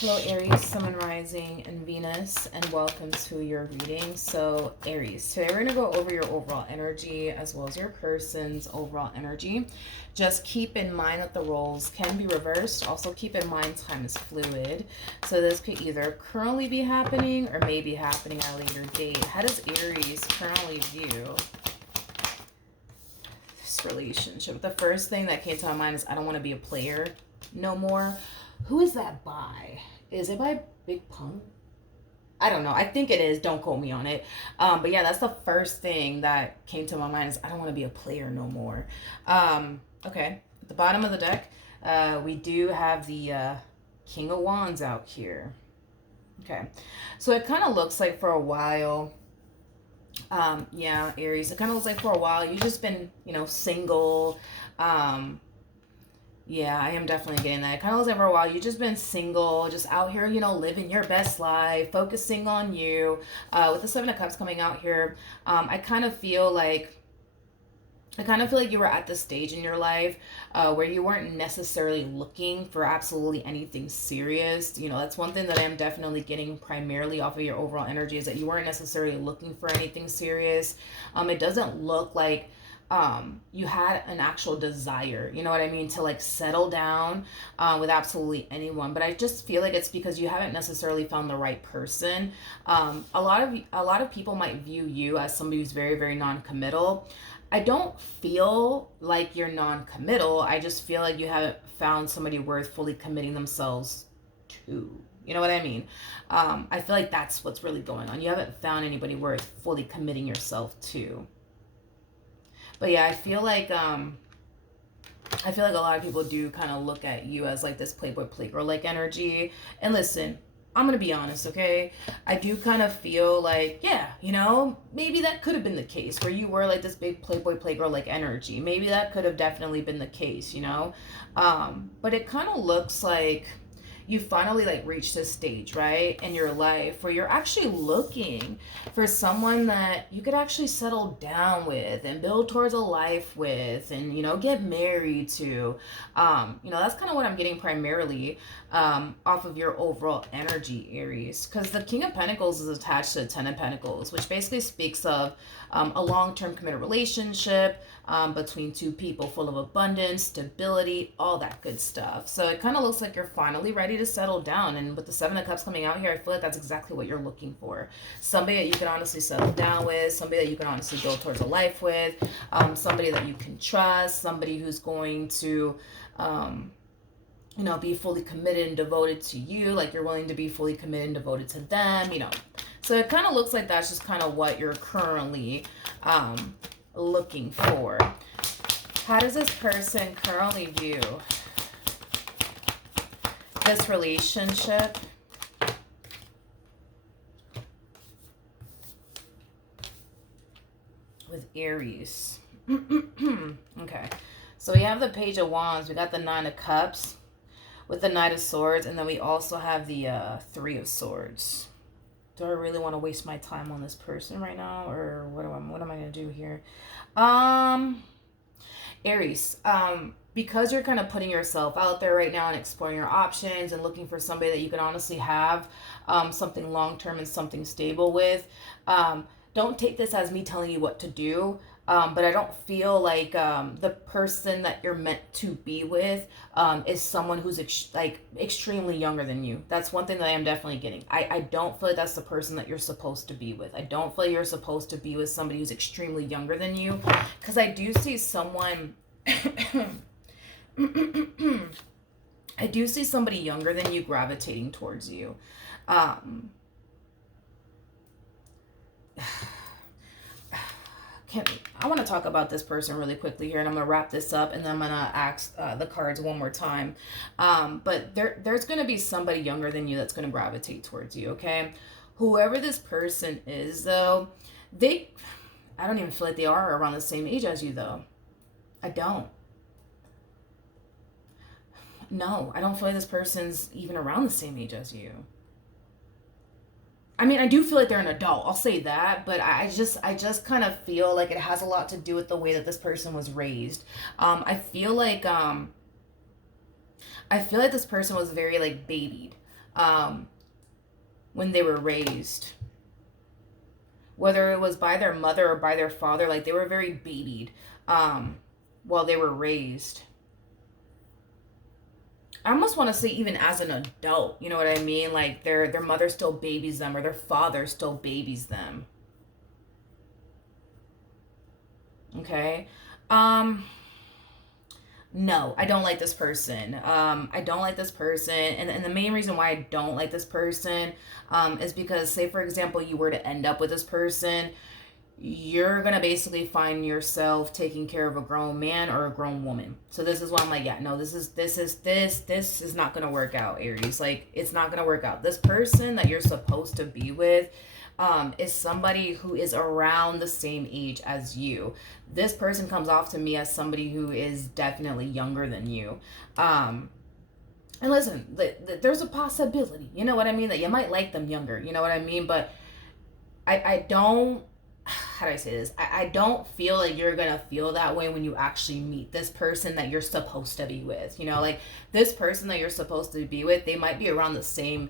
Hello Aries, Sun, and Rising, and Venus, and welcome to your reading. So Aries, today we're going to go over your overall energy as well as your person's overall energy. Just keep in mind that the roles can be reversed. Also keep in mind time is fluid. So this could either currently be happening or may be happening at a later date. How does Aries currently view this relationship? The first thing that came to my mind is I don't want to be a player no more. Who is that by? Is it by Big Pun? I don't know. I think it is. Don't quote me on it. But yeah, that's the first thing that came to my mind is I don't want to be a player no more. Okay. At the bottom of the deck, we do have the King of Wands out here. Okay. So it kind of looks like for a while, yeah, Aries, it kind of looks like for a while you've just been, single. Yeah, I am definitely getting that. It kind of looks like for a while you've just been single, just out here, living your best life, focusing on you. With the Seven of Cups coming out here, I kind of feel like you were at the stage in your life where you weren't necessarily looking for absolutely anything serious. That's one thing that I'm definitely getting primarily off of your overall energy is that you weren't necessarily looking for anything serious. It doesn't look like you had an actual desire, you know what I mean, to like settle down with absolutely anyone. But I just feel like it's because you haven't necessarily found the right person. A lot of people might view you as somebody who's very, very non-committal. I don't feel like you're non-committal. I just feel like you haven't found somebody worth fully committing themselves to. You know what I mean? I feel like that's what's really going on. You haven't found anybody worth fully committing yourself to. But yeah, I feel like a lot of people do kind of look at you as like this playboy playgirl like energy. And listen, I'm gonna be honest, okay? I do kind of feel like, yeah, maybe that could have been the case where you were like this big playboy playgirl like energy. Maybe that could have definitely been the case, but it kind of looks like you finally like reached this stage, right, in your life where you're actually looking for someone that you could actually settle down with and build towards a life with and get married to. That's kind of what I'm getting primarily off of your overall energy, Aries, because the King of Pentacles is attached to the Ten of Pentacles, which basically speaks of a long-term committed relationship between two people, full of abundance, stability, all that good stuff. So it kind of looks like you're finally ready to settle down. And with the Seven of Cups coming out here, I feel like that's exactly what you're looking for. Somebody that you can honestly settle down with, somebody that you can honestly go towards a life with, somebody that you can trust, somebody who's going to be fully committed and devoted to you, like you're willing to be fully committed and devoted to them, So it kind of looks like that's just kind of what you're currently looking for. How does this person currently view this relationship? With Aries. Okay. So we have the Page of Wands. We got the Nine of Cups with the Knight of Swords. And then we also have the Three of Swords. Do I really want to waste my time on this person right now? Or what am I going to do here? Aries, because you're kind of putting yourself out there right now and exploring your options and looking for somebody that you can honestly have something long-term and something stable with, don't take this as me telling you what to do. But I don't feel like the person that you're meant to be with is someone who's extremely younger than you. That's one thing that I am definitely getting. I don't feel like that's the person that you're supposed to be with. I don't feel like you're supposed to be with somebody who's extremely younger than you. Because I do see someone... I do see somebody younger than you gravitating towards you. I want to talk about this person really quickly here, and I'm going to wrap this up, and then I'm going to ask the cards one more time. But there's going to be somebody younger than you that's going to gravitate towards you, okay? Whoever this person is, though, I don't even feel like they are around the same age as you, though. I don't. No, I don't feel like this person's even around the same age as you. I mean, I do feel like they're an adult. I'll say that, but I just kind of feel like it has a lot to do with the way that this person was raised. I feel like this person was very like babied. um, when they were raised, whether it was by their mother or by their father. Like, they were very babied while they were raised. I almost want to say even as an adult, you know what I mean? Like, their mother still babies them, or their father still babies them. Okay. Um no, I don't like this person. I don't like this person. And the main reason why I don't like this person is because, say, for example, you were to end up with this person, you're gonna basically find yourself taking care of a grown man or a grown woman. So this is why I'm like, yeah, no, this is not gonna work out, Aries. Like, it's not gonna work out. This person that you're supposed to be with is somebody who is around the same age as you. This person comes off to me as somebody who is definitely younger than you. And listen, there's a possibility, you know what I mean, that you might like them younger, you know what I mean, but I don't, how do I say this? I don't feel like you're gonna feel that way when you actually meet this person that you're supposed to be with. You know, like, this person that you're supposed to be with, they might be around the same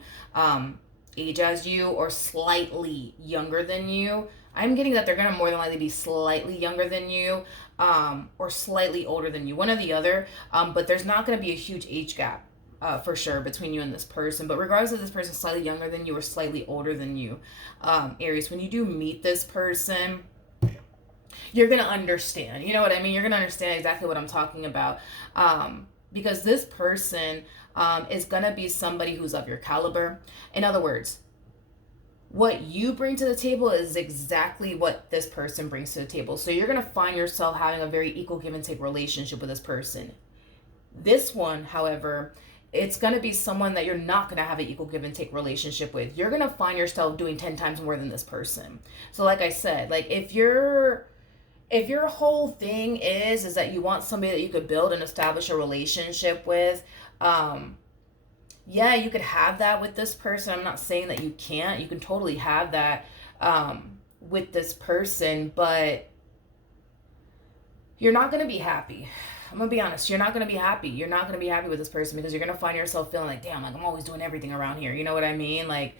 age as you or slightly younger than you. I'm getting that they're gonna more than likely be slightly younger than you, or slightly older than you, one or the other. But there's not gonna be a huge age gap. For sure, between you and this person. But regardless of this person slightly younger than you or slightly older than you, Aries, when you do meet this person, you're gonna understand. You know what I mean? You're gonna understand exactly what I'm talking about. Because this person is gonna be somebody who's of your caliber. In other words, what you bring to the table is exactly what this person brings to the table. So you're gonna find yourself having a very equal give and take relationship with this person. This one, however, it's going to be someone that you're not going to have an equal give and take relationship with. You're going to find yourself doing 10 times more than this person. So like I said, like, if your whole thing is that you want somebody that you could build and establish a relationship with, yeah, you could have that with this person. I'm not saying that you can't. You can totally have that with this person, but you're not going to be happy. I'm gonna be honest. You're not gonna be happy. You're not gonna be happy with this person because you're gonna find yourself feeling like, damn, like, I'm always doing everything around here. You know what I mean? Like,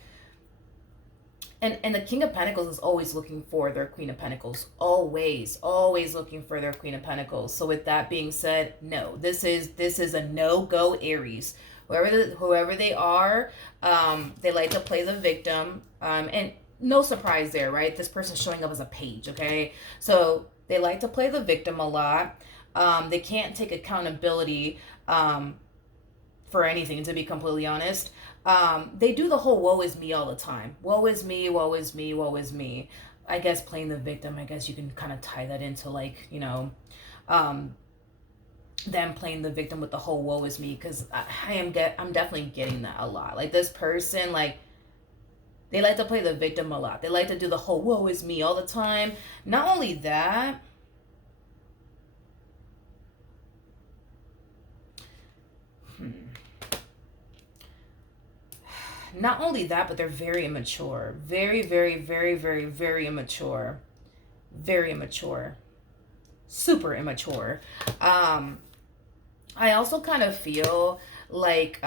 and the King of Pentacles is always looking for their Queen of Pentacles. Always looking for their Queen of Pentacles. So with that being said, no, this is a no go, Aries. Whoever they are, they like to play the victim. And no surprise there, right? This person's showing up as a page. Okay, so they like to play the victim a lot. They can't take accountability for anything, to be completely honest. They do the whole woe is me all the time. Woe is me, woe is me, woe is me. I guess playing the victim, I guess you can kind of tie that into, like, you know, them playing the victim with the whole woe is me, because I'm definitely getting that a lot. Like, this person, like, they like to play the victim a lot. They like to do the whole woe is me all the time. Not only that, not only that, but they're very immature. Very immature. Very immature. Super immature. I also kind of feel like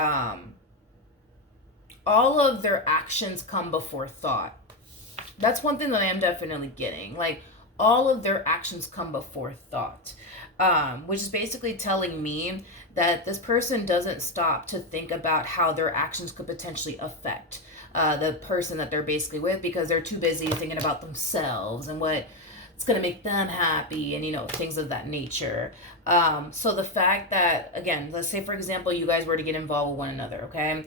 all of their actions come before thought. That's one thing that I am definitely getting. Like, all of their actions come before thought. Which is basically telling me that this person doesn't stop to think about how their actions could potentially affect the person that they're basically with, because they're too busy thinking about themselves and what it's going to make them happy and, you know, things of that nature. So the fact that, again, let's say, for example, you guys were to get involved with one another, okay?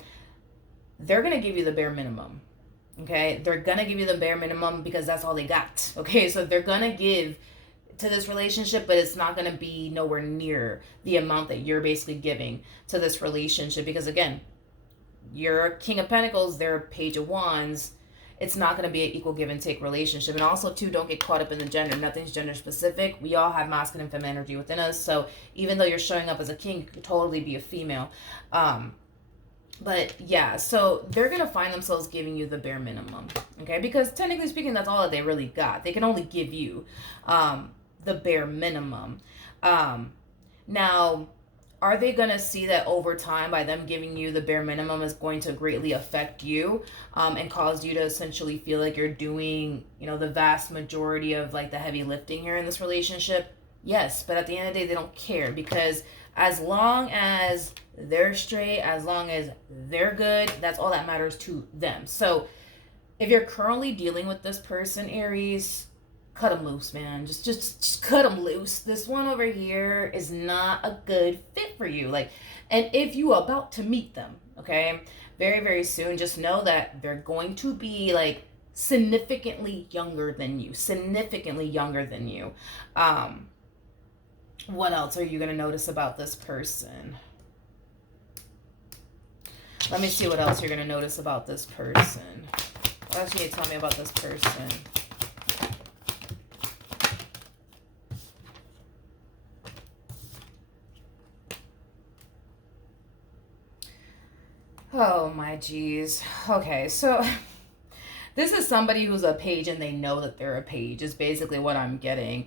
They're going to give you the bare minimum. Okay? They're going to give you the bare minimum because that's all they got. Okay? So they're going to give to this relationship, but it's not going to be nowhere near the amount that you're basically giving to this relationship, because, again, you're King of Pentacles, they're Page of Wands. It's not going to be an equal give and take relationship. And also, too, don't get caught up in the gender. Nothing's gender specific. We all have masculine and feminine energy within us. So even though you're showing up as a king, you could totally be a female. But yeah, so they're going to find themselves giving you the bare minimum. Okay? Because technically speaking, that's all that they really got. They can only give you the bare minimum. Now, are they going to see that over time by them giving you the bare minimum is going to greatly affect you, and cause you to essentially feel like you're doing, the vast majority of like the heavy lifting here in this relationship? Yes, but at the end of the day, they don't care, because as long as they're straight, as long as they're good, that's all that matters to them. So if you're currently dealing with this person, Aries, cut them loose, man. Just cut them loose. This one over here is not a good fit for you. Like, and if you are about to meet them, okay, very, very soon, just know that they're going to be like significantly younger than you. Significantly younger than you. What else are you going to notice about this person? Let me see what else you're going to notice about this person. What else can you tell me about this person? Oh my geez. Okay, so this is somebody who's a page and they know that they're a page is basically what I'm getting.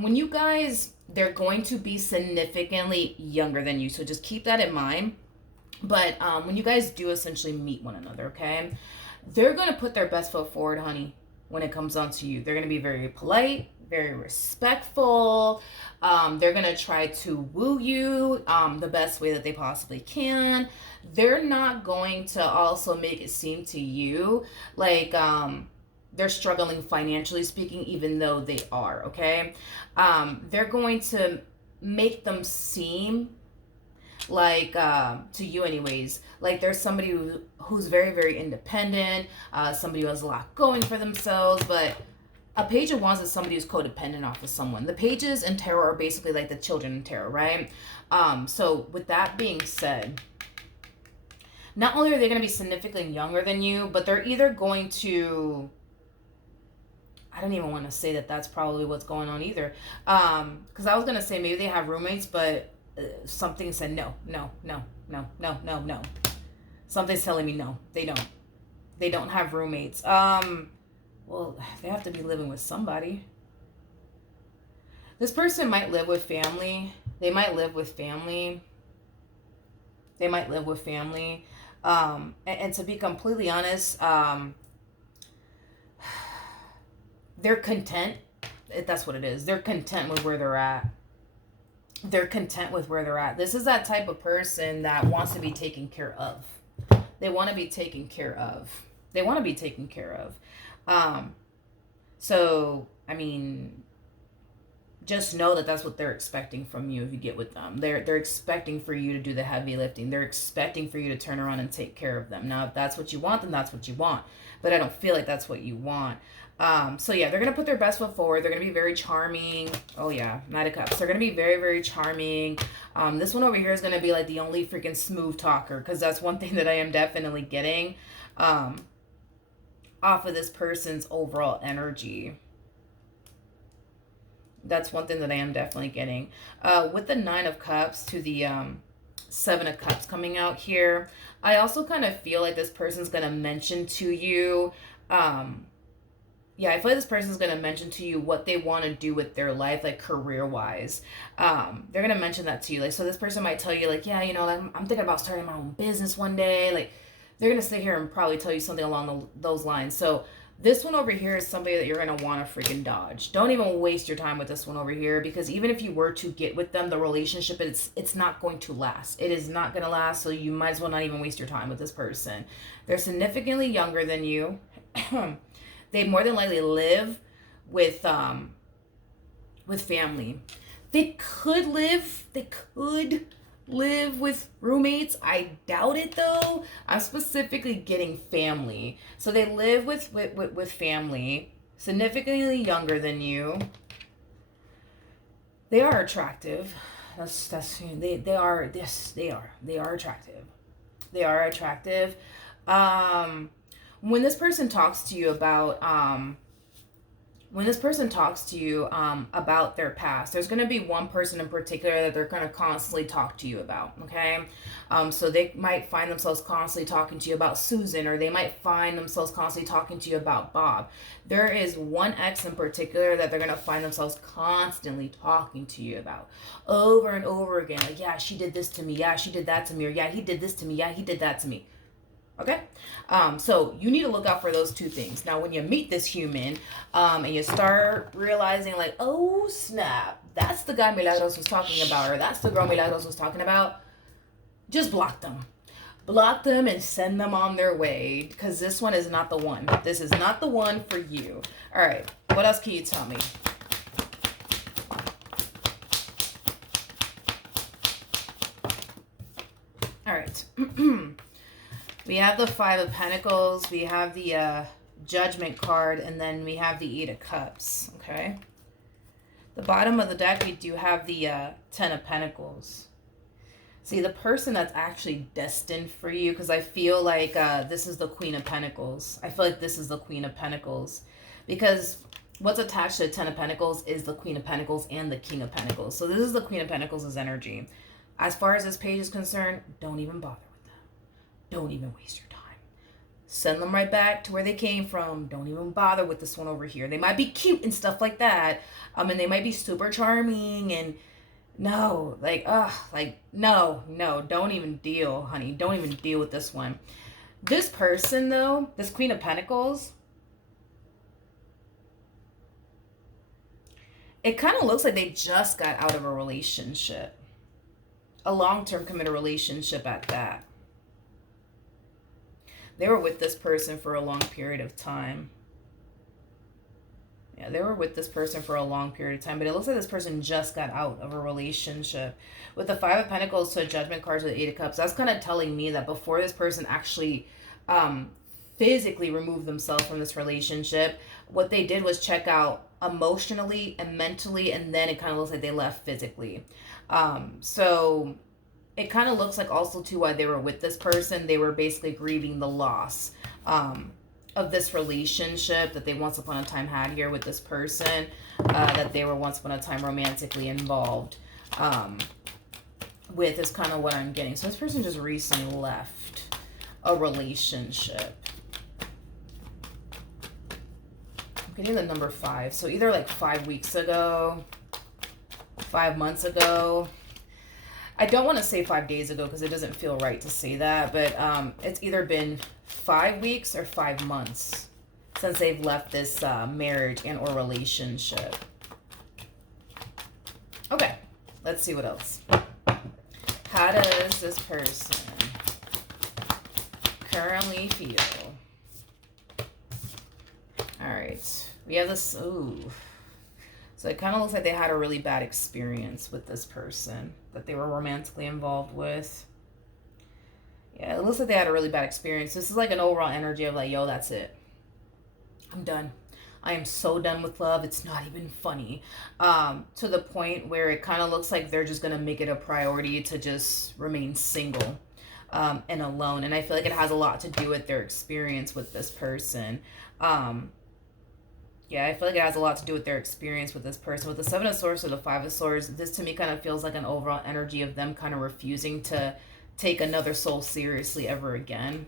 When you guys, they're going to be significantly younger than you, so just keep that in mind. But when you guys do essentially meet one another, okay, they're going to put their best foot forward, honey, when it comes down to you. They're going to be very polite, very respectful. They're going to try to woo you the best way that they possibly can. They're not going to also make it seem to you like they're struggling financially speaking, even though they are, okay? They're going to make them seem like to you anyways, like there's somebody who's very, very independent, somebody who has a lot going for themselves. But a page of wands is somebody who's codependent off of someone. The pages in tarot are basically like the children in tarot, right? So with that being said, not only are they going to be significantly younger than you, but they're either going to, I don't even want to say that that's probably what's going on either, because I was going to say maybe they have roommates, but something said no. Something's telling me no, they don't have roommates. Well, they have to be living with somebody. This person might live with family. They might live with family. And to be completely honest, they're content. That's what it is. They're content with where they're at. This is that type of person that wants to be taken care of. They want to be taken care of. So, I mean, just know that that's what they're expecting from you if you get with them. They're expecting for you to do the heavy lifting. They're expecting for you to turn around and take care of them. Now, if that's what you want, then that's what you want. But I don't feel like that's what you want. So yeah, they're going to put their best foot forward. They're going to be very charming. Oh yeah, Knight of Cups. They're going to be very, very charming. This one over here is going to be like the only freaking smooth talker, because that's one thing that I am definitely getting off of this person's overall energy. That's one thing that I am definitely getting. With the Nine of Cups to the Seven of Cups coming out here, I also kind of feel like this person's going to mention to you, I feel like this person's going to mention to you what they want to do with their life, like career-wise. They're going to mention that to you. Like, so this person might tell you, like, yeah, like, I'm thinking about starting my own business one day. Like, they're going to sit here and probably tell you something along those lines. So this one over here is somebody that you're going to want to freaking dodge. Don't even waste your time with this one over here, because even if you were to get with them, the relationship, it's not going to last. It is not going to last, so you might as well not even waste your time with this person. They're significantly younger than you. They more than likely live with family. They could live with roommates. I doubt it though. I'm specifically getting family. So they live with family, significantly younger than you. They are attractive. They are attractive. They are attractive. When this person talks to you about when this person talks to you about their past, there's going to be one person in particular that they're going to constantly talk to you about, okay? So they might find themselves constantly talking to you about Susan, or they might find themselves constantly talking to you about Bob. There is one ex in particular that they're going to find themselves constantly talking to you about over and over again. Like, yeah, she did this to me. Yeah, she did that to me. Or yeah, he did this to me. Yeah, he did that to me. Okay, so you need to look out for those two things. Now, when you meet this human, and you start realizing, like, oh snap, that's the guy Milagros was talking about, or that's the girl Milagros was talking about, just block them. Block them and send them on their way, because this one is not the one. This is not the one for you. All right, what else can you tell me? All right. We have the Five of Pentacles, we have the Judgment card, and then we have the Eight of Cups, okay? The bottom of the deck, we do have the Ten of Pentacles. See, the person that's actually destined for you, because I feel like this is the Queen of Pentacles. I feel like this is the Queen of Pentacles. Because what's attached to the Ten of Pentacles is the Queen of Pentacles and the King of Pentacles. So this is the Queen of Pentacles' energy. As far as this page is concerned, don't even bother. Don't even waste your time. Send them right back to where they came from. Don't even bother with this one over here. They might be cute and stuff like that. And they might be super charming and no, no, don't even deal, honey. Don't even deal with this one. This person though, this Queen of Pentacles, it kind of looks like they just got out of a relationship. A long-term committed relationship at that. They were with this person for a long period of time. Yeah, they were with this person for a long period of time, but it looks like this person just got out of a relationship. With the Five of Pentacles to a Judgment card to the Eight of Cups, that's kind of telling me that before this person actually physically removed themselves from this relationship, what they did was check out emotionally and mentally, and then it kind of looks like they left physically. So it kind of looks like also too why they were with this person, they were basically grieving the loss of this relationship that they once upon a time had here with this person, that they were once upon a time romantically involved with, is kind of what I'm getting. So this person just recently left a relationship. I'm getting the number 5. So either like 5 weeks ago, 5 months ago. I don't want to say 5 days ago because it doesn't feel right to say that, but it's either been 5 weeks or 5 months since they've left this marriage and or relationship. Okay, let's see what else. How does this person currently feel? All right, we have this, ooh. So it kind of looks like they had a really bad experience with this person that they were romantically involved with. Yeah, it looks like they had a really bad experience. This is like an overall energy of like, yo, that's it. I'm done. I am so done with love. It's not even funny. To the point where it kind of looks like they're just going to make it a priority to just remain single and alone. And I feel like it has a lot to do with their experience with this person. Yeah, I feel like it has a lot to do with their experience with this person. With the Seven of Swords or the Five of Swords, this to me kind of feels like an overall energy of them kind of refusing to take another soul seriously ever again.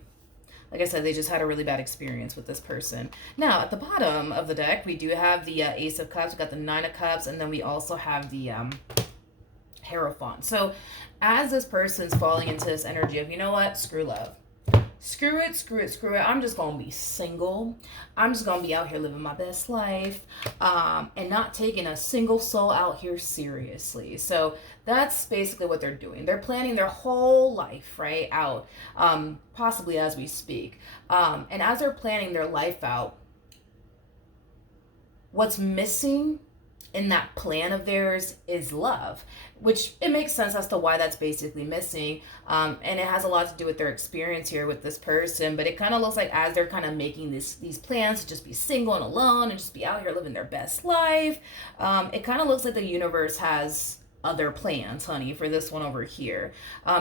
Like I said, they just had a really bad experience with this person. Now, at the bottom of the deck, we do have the Ace of Cups. We got the Nine of Cups, and then we also have the Hierophant. So as this person's falling into this energy of, you know what, screw love. Screw it, screw it, screw it. I'm just going to be single. I'm just going to be out here living my best life and not taking a single soul out here seriously. So that's basically what they're doing. They're planning their whole life, right, out, possibly as we speak. And as they're planning their life out, what's missing in that plan of theirs is love, which it makes sense as to why that's basically missing. And it has a lot to do with their experience here with this person, but it kind of looks like as they're kind of making these plans to just be single and alone and just be out here living their best life, it kind of looks like the universe has other plans, honey, for this one over here,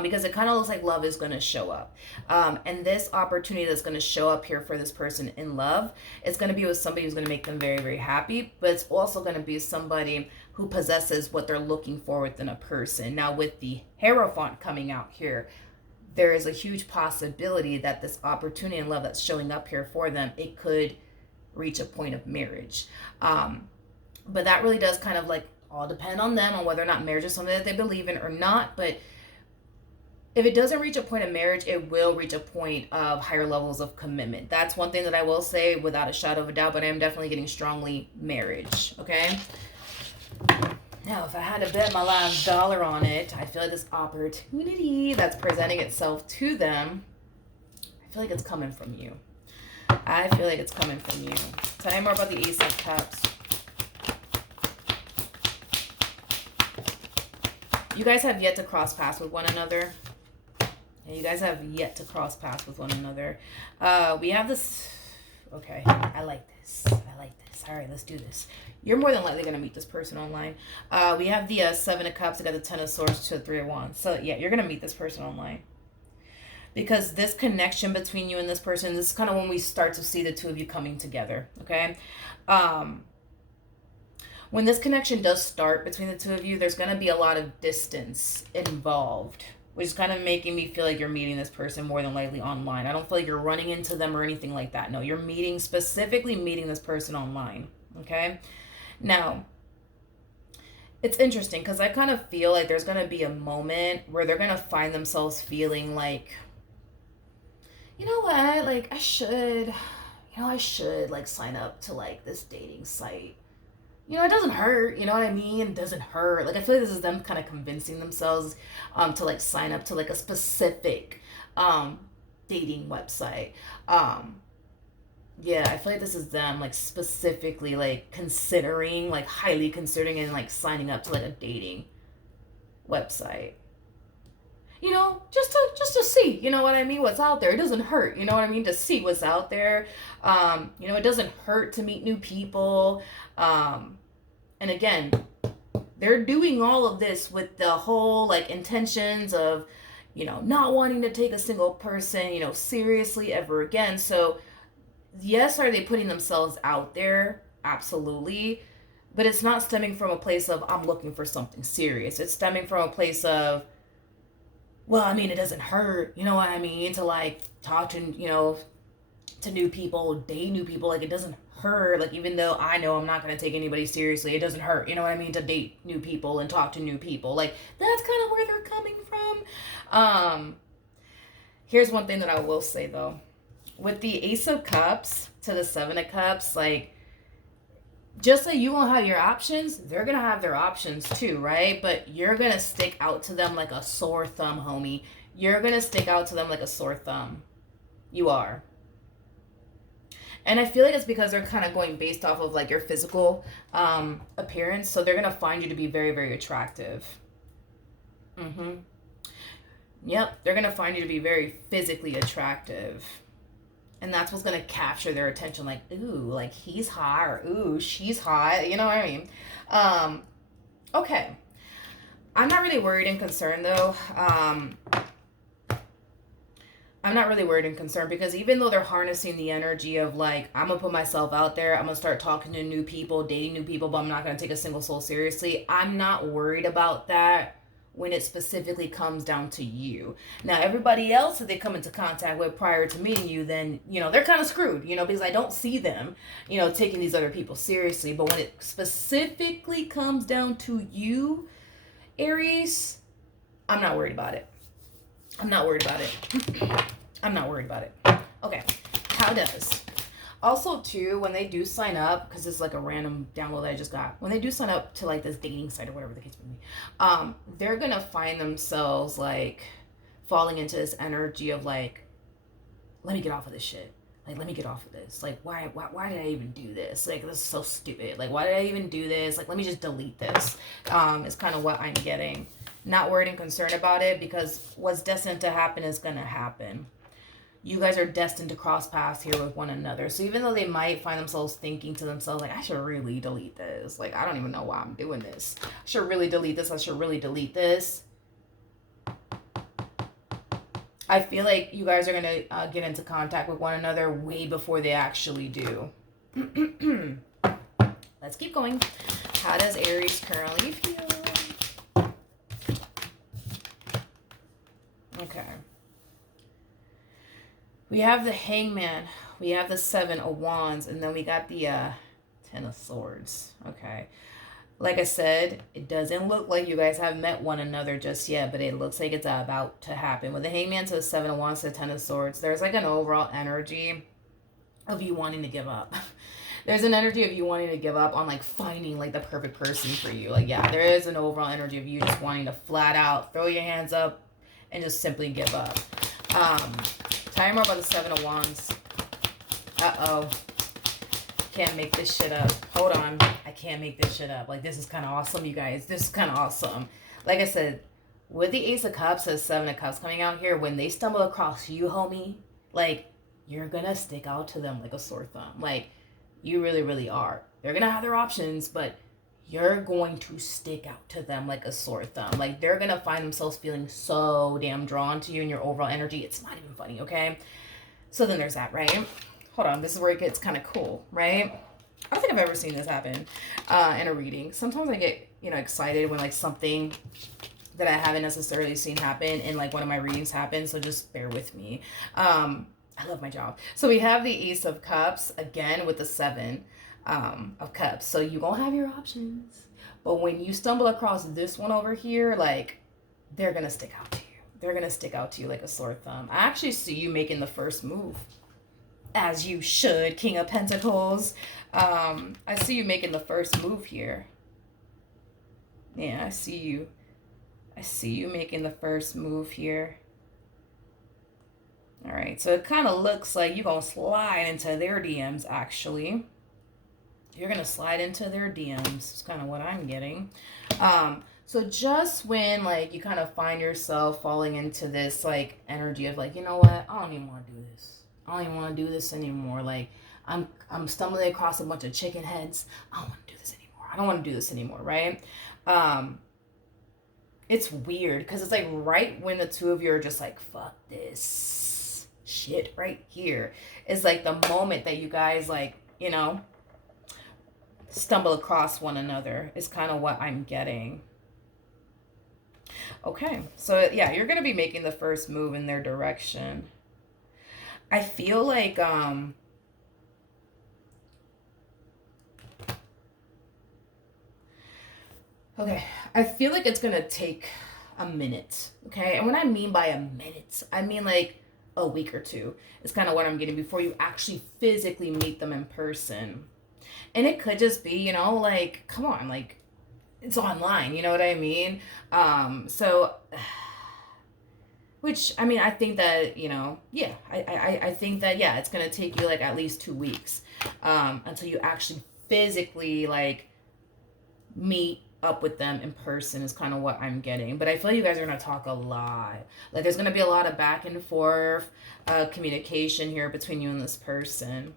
because it kind of looks like love is going to show up. And this opportunity that's going to show up here for this person in love, it's going to be with somebody who's going to make them very, very happy, but it's also going to be somebody who possesses what they're looking for within a person. Now, with the Hierophant coming out here, there is a huge possibility that this opportunity in love that's showing up here for them, it could reach a point of marriage. But that really does kind of like all depend on them, on whether or not marriage is something that they believe in or not. But if it doesn't reach a point of marriage, it will reach a point of higher levels of commitment. That's one thing that I will say without a shadow of a doubt, but I am definitely getting strongly marriage, okay? Now, if I had to bet my last dollar on it, I feel like this opportunity that's presenting itself to them, I feel like it's coming from you. I feel like it's coming from you. Tell me more about the Ace of Cups. You guys have yet to cross paths with one another. Yeah, you guys have yet to cross paths with one another. We have this. Okay, I like this. I like this. All right, let's do this. You're more than likely going to meet this person online. We have the Seven of Cups. We got the Ten of Swords to the Three of Wands. So, yeah, you're going to meet this person online. Because this connection between you and this person, this is kind of when we start to see the two of you coming together, okay? When this connection does start between the two of you, there's going to be a lot of distance involved, which is kind of making me feel like you're meeting this person more than likely online. I don't feel like you're running into them or anything like that. No, you're specifically meeting this person online, okay? Now, it's interesting because I kind of feel like there's going to be a moment where they're going to find themselves feeling like, you know what, like I should like sign up to like this dating site. You know, it doesn't hurt, you know what I mean? It doesn't hurt. Like, I feel like this is them kind of convincing themselves to, like, sign up to, like, a specific dating website. Yeah, I feel like this is them, like, specifically, like, considering, like, highly considering and, like, signing up to, like, a dating website. You know, just to see, you know what I mean, what's out there. It doesn't hurt, you know what I mean, to see what's out there. You know, it doesn't hurt to meet new people. And again, they're doing all of this with the whole like intentions of, you know, not wanting to take a single person, you know, seriously ever again. So yes, are they putting themselves out there? Absolutely. But it's not stemming from a place of, I'm looking for something serious. It's stemming from a place of, well, I mean, it doesn't hurt, you know what I mean, to like talk to, you know, to new people, date new people. Like, it doesn't hurt. Like, even though I know I'm not going to take anybody seriously, it doesn't hurt, you know what I mean, to date new people and talk to new people. Like, that's kind of where they're coming from. Here's one thing that I will say though, with the Ace of Cups to the Seven of Cups, like, just so you won't have your options, they're gonna have their options too, right? But you're gonna stick out to them like a sore thumb, homie. You're gonna stick out to them like a sore thumb. You are. And I feel like it's because they're kind of going based off of like your physical appearance. So they're going to find you to be very, very attractive. Yep. They're going to find you to be very physically attractive. And that's what's going to capture their attention. Like, ooh, like he's hot, or ooh, she's hot. You know what I mean? Okay. I'm not really worried and concerned though. I'm not really worried and concerned because even though they're harnessing the energy of like, I'm going to put myself out there, I'm going to start talking to new people, dating new people, but I'm not going to take a single soul seriously. I'm not worried about that when it specifically comes down to you. Now, everybody else that they come into contact with prior to meeting you, then, you know, they're kind of screwed, you know, because I don't see them, you know, taking these other people seriously. But when it specifically comes down to you, Aries, I'm not worried about it. I'm not worried about it. I'm not worried about it. Okay. How does? Also, too, when they do sign up, because it's like a random download that I just got, when they do sign up to like this dating site or whatever the case may be, they're going to find themselves like falling into this energy of like, let me get off of this shit. Like, let me get off of this. Like, why did I even do this? Like, this is so stupid. Like, why did I even do this? Like, let me just delete this. Is kind of what I'm getting. Not worried and concerned about it because what's destined to happen is going to happen. you guys are destined to cross paths here with one another. So even though they might find themselves thinking to themselves, like, I should really delete this. Like, I don't even know why I'm doing this. I should really delete this. I should really delete this. I feel like you guys are going to get into contact with one another way before they actually do. Let's keep going. How does Aries currently feel? Okay. We have the Hangman. We have the Seven of Wands. And then we got the Ten of Swords. Okay. Like I said, it doesn't look like you guys have met one another just yet, but it looks like it's about to happen. With the Hangman to the Seven of Wands to the Ten of Swords, there's like an overall energy of you wanting to give up. There's an energy of you wanting to give up on like finding like the perfect person for you. Like, yeah, there is an overall energy of you just wanting to flat out throw your hands up and just simply give up. Tell me more about the Seven of Wands. Uh-oh. Can't make this shit up. Hold on. I can't make this shit up. Like, this is kind of awesome, you guys. This is kind of awesome. Like I said, with the Ace of Cups and Seven of Cups coming out here, when they stumble across you, homie, like, you're gonna stick out to them like a sore thumb. Like, you really, really are. They're gonna have their options, but you're going to stick out to them like a sore thumb. Like, they're gonna find themselves feeling so damn drawn to you and your overall energy. It's not even funny, okay? So then there's that, right? Hold on, this is where it gets kind of cool, right? I don't think I've ever seen this happen in a reading. Sometimes I get, excited when like something that I haven't necessarily seen happen in like one of my readings happens. So just bear with me. I love my job. So we have the Ace of Cups again with the Seven of Cups. So you gonna have your options, but when you stumble across this one over here, like, they're gonna stick out to you. They're gonna stick out to you like a sore thumb. I actually see you making the first move. As you should, King of Pentacles. I see you making the first move here. Yeah, I see you. I see you making the first move here. All right, so it kind of looks like you're going to slide into their DMs, actually. You're going to slide into their DMs. It's kind of what I'm getting. So just when, like, you kind of find yourself falling into this, like, energy of, like, you know what? I don't even want to do this. I don't even want to do this anymore. Like, I'm stumbling across a bunch of chicken heads. I don't want to do this anymore. I don't want to do this anymore, right? It's weird because it's like right when the two of you are just like, fuck this shit right here. It's like the moment that you guys, like, stumble across one another is kind of what I'm getting. Okay, so yeah, you're going to be making the first move in their direction. I feel like, okay, I feel like it's going to take a minute, okay? And what I mean by a minute, I mean like a week or two is kind of what I'm getting before you actually physically meet them in person. And it could just be, like, come on, like, it's online, you know what I mean? So... Which, I mean, I think that, yeah, I think that, yeah, it's going to take you, like, at least 2 weeks until you actually physically, like, meet up with them in person is kind of what I'm getting. But I feel like you guys are going to talk a lot. Like, there's going to be a lot of back and forth communication here between you and this person.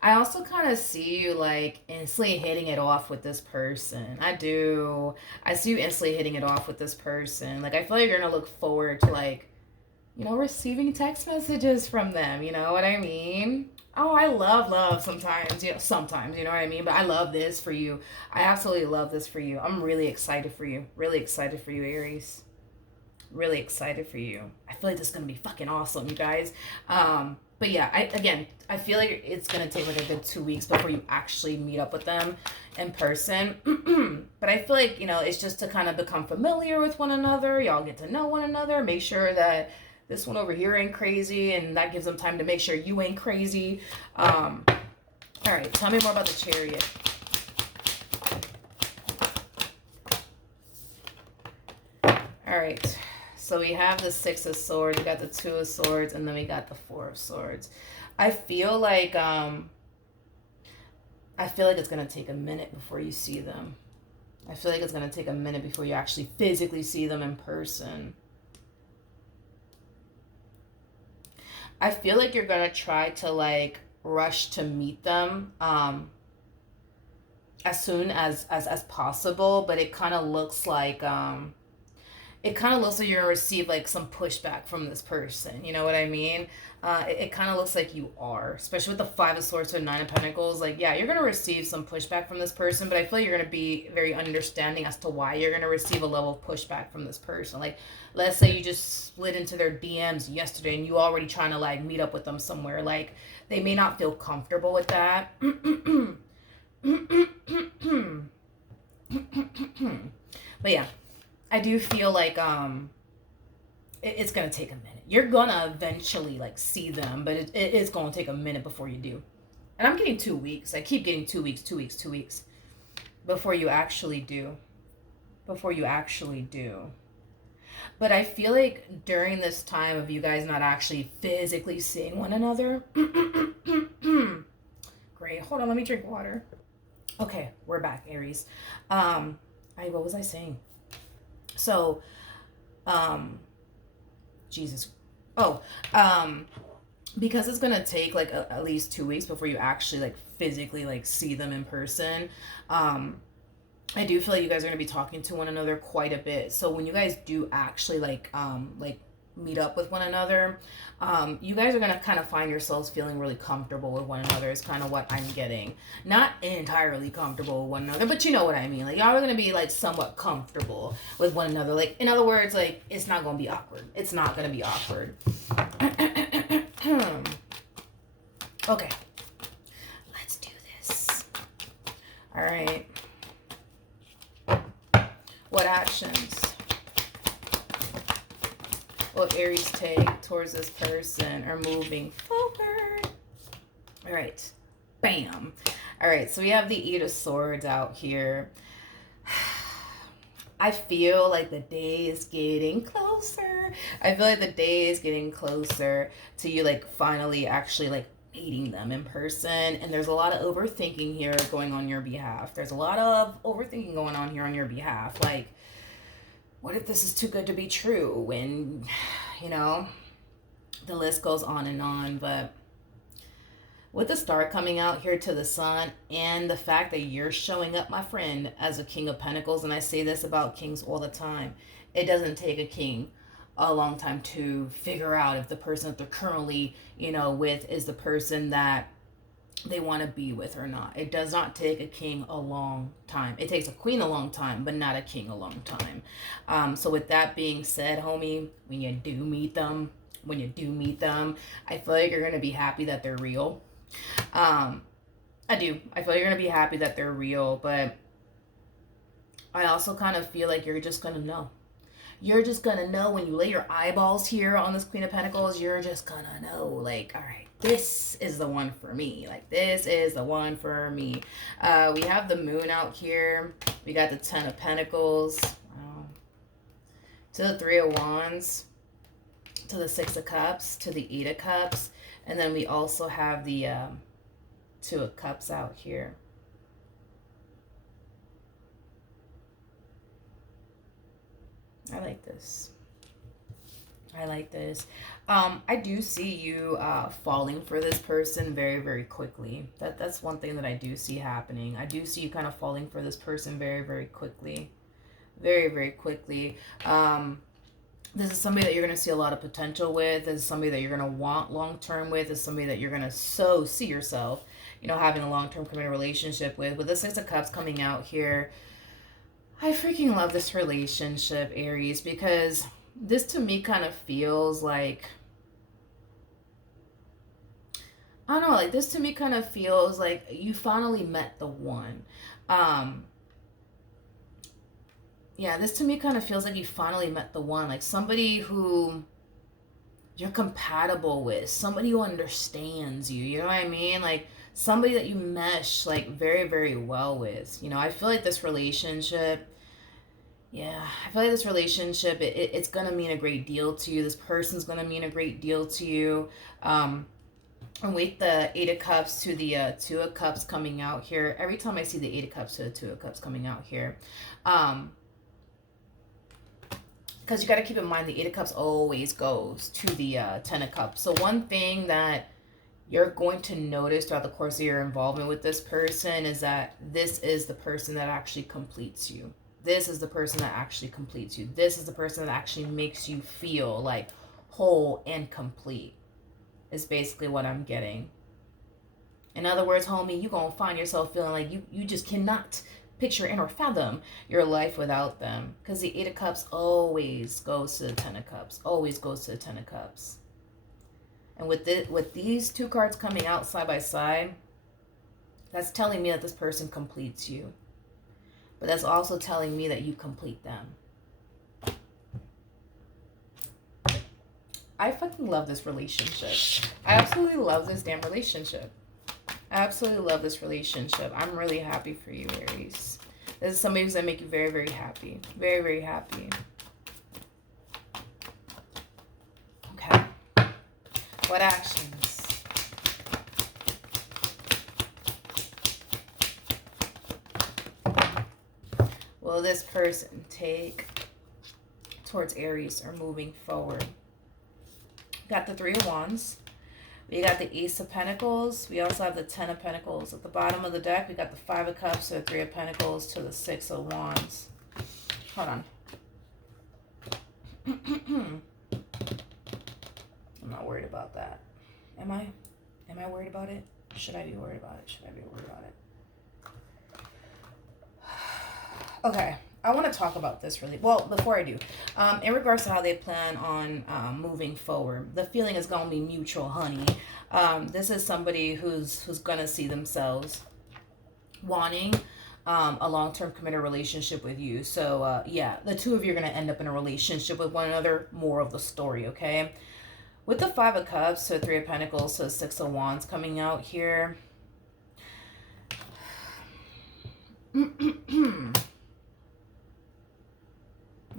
I also kind of see you, like, instantly hitting it off with this person. I do. I see you instantly hitting it off with this person. Like, I feel like you're going to look forward to, like, receiving text messages from them. You know what I mean? Oh, I love sometimes. Sometimes, you know what I mean? But I love this for you. I absolutely love this for you. I'm really excited for you. Really excited for you, Aries. Really excited for you. I feel like this is going to be fucking awesome, you guys. But yeah, I feel like it's going to take like a good 2 weeks before you actually meet up with them in person. But I feel like, it's just to kind of become familiar with one another. Y'all get to know one another. Make sure that this one over here ain't crazy. And that gives them time to make sure you ain't crazy. All right, tell me more about the Chariot. All right. So we have the Six of Swords, we got the Two of Swords, and then we got the Four of Swords. I feel like it's gonna take a minute before you see them. I feel like it's gonna take a minute before you actually physically see them in person. I feel like you're gonna try to like rush to meet them as soon as possible, but it kind of looks like you're gonna receive like some pushback from this person. You know what I mean? It kind of looks like you are, especially with the Five of Swords or Nine of Pentacles. Like, yeah, you're gonna receive some pushback from this person, but I feel like you're gonna be very understanding as to why you're gonna receive a level of pushback from this person. Like, let's say you just slid into their DMs yesterday and you already trying to like meet up with them somewhere. Like, they may not feel comfortable with that. But yeah, I do feel like it's gonna take a minute. You're gonna eventually like see them, but it is gonna take a minute before you do. And I'm getting 2 weeks. I keep getting 2 weeks, 2 weeks, 2 weeks before you actually do. Before you actually do. But I feel like during this time of you guys not actually physically seeing one another. Great. Hold on, let me drink water. Okay, we're back, Aries. What was I saying? So, Jesus. Oh, because it's gonna take like at least 2 weeks before you actually like physically like see them in person. I do feel like you guys are gonna be talking to one another quite a bit. So when you guys do actually like meet up with one another, you guys are gonna kind of find yourselves feeling really comfortable with one another. Is kind of what I'm getting. Not entirely comfortable with one another, but you know what I mean. Like, y'all are gonna be like somewhat comfortable with one another. Like, in other words, like, it's not gonna be awkward. It's not gonna be awkward. Okay, let's do this. All right. What actions will Aries take towards this person or moving forward? All right. Bam. All right. So we have the Eight of Swords out here. I feel like the day is getting closer. I feel like the day is getting closer to you like finally actually like meeting them in person. And there's a lot of overthinking here going on your behalf. There's a lot of overthinking going on here on your behalf. Like, what if this is too good to be true? When, you know, the list goes on. But with the star coming out here to the sun and the fact that you're showing up, my friend, as a King of Pentacles, and I say this about kings all the time, it doesn't take a king a long time to figure out if the person that they're currently, you know, with is the person that they want to be with or not. It does not take a king a long time. It takes a queen a long time, but not a king a long time. So with that being said, homie, when you do meet them, I feel like you're going to be happy that they're real. I do. I feel like you're going to be happy that they're real, but I also kind of feel like you're just going to know. You're just going to know when you lay your eyeballs here on this Queen of Pentacles, you're just going to know, like, all right, this is the one for me. Like, this is the one for me. We have the moon out here. We got the Ten of Pentacles. To the Three of Wands. To the Six of Cups. To the Eight of Cups. And then we also have the Two of Cups out here. I like this. I like this. I do see you falling for this person very, very quickly. That's one thing that I do see happening. I do see you kind of falling for this person very, very quickly. Very, very quickly. This is somebody that you're going to see a lot of potential with. This is somebody that you're going to want long-term with. This is somebody that you're going to see yourself, you know, having a long-term committed relationship with. With the Six of Cups coming out here, I freaking love this relationship, Aries, because this to me kind of feels like, I don't know, like this to me kind of feels like you finally met the one. Yeah, this to me kind of feels like you finally met the one, like somebody who you're compatible with, somebody who understands you, you know what I mean? Like somebody that you mesh like very, very well with. You know, I feel like this relationship, it's going to mean a great deal to you. This person's going to mean a great deal to you. And with the Eight of Cups to the Two of Cups coming out here, every time I see the Eight of Cups to the Two of Cups coming out here, because you got to keep in mind the Eight of Cups always goes to the Ten of Cups. So one thing that you're going to notice throughout the course of your involvement with this person is that this is the person that actually completes you. This is the person that actually completes you. This is the person that actually makes you feel like whole and complete, is basically what I'm getting. In other words, homie, you're going to find yourself feeling like you just cannot picture and or fathom your life without them. Because the Eight of Cups always goes to the Ten of Cups. Always goes to the Ten of Cups. And with these two cards coming out side by side, that's telling me that this person completes you. But that's also telling me that you complete them. I fucking love this relationship. I absolutely love this damn relationship. I absolutely love this relationship. I'm really happy for you, Aries. This is somebody who's going to make you very, very happy. Very, very happy. Okay. What actions? Will this person take towards Aries or moving forward? We got the Three of Wands. We got the Ace of Pentacles. We also have the Ten of Pentacles. At the bottom of the deck, we got the Five of Cups to the Three of Pentacles to the Six of Wands. Hold on. I'm not worried about that. Am I? Am I worried about it? Should I be worried about it? Should I be worried about it? Okay, I want to talk about this really. Well, before I do, in regards to how they plan on moving forward, the feeling is going to be mutual, honey. This is somebody who's going to see themselves wanting a long-term committed relationship with you. So, yeah, the two of you are going to end up in a relationship with one another. More of the story, okay? With the Five of Cups, so Three of Pentacles, so Six of Wands coming out here.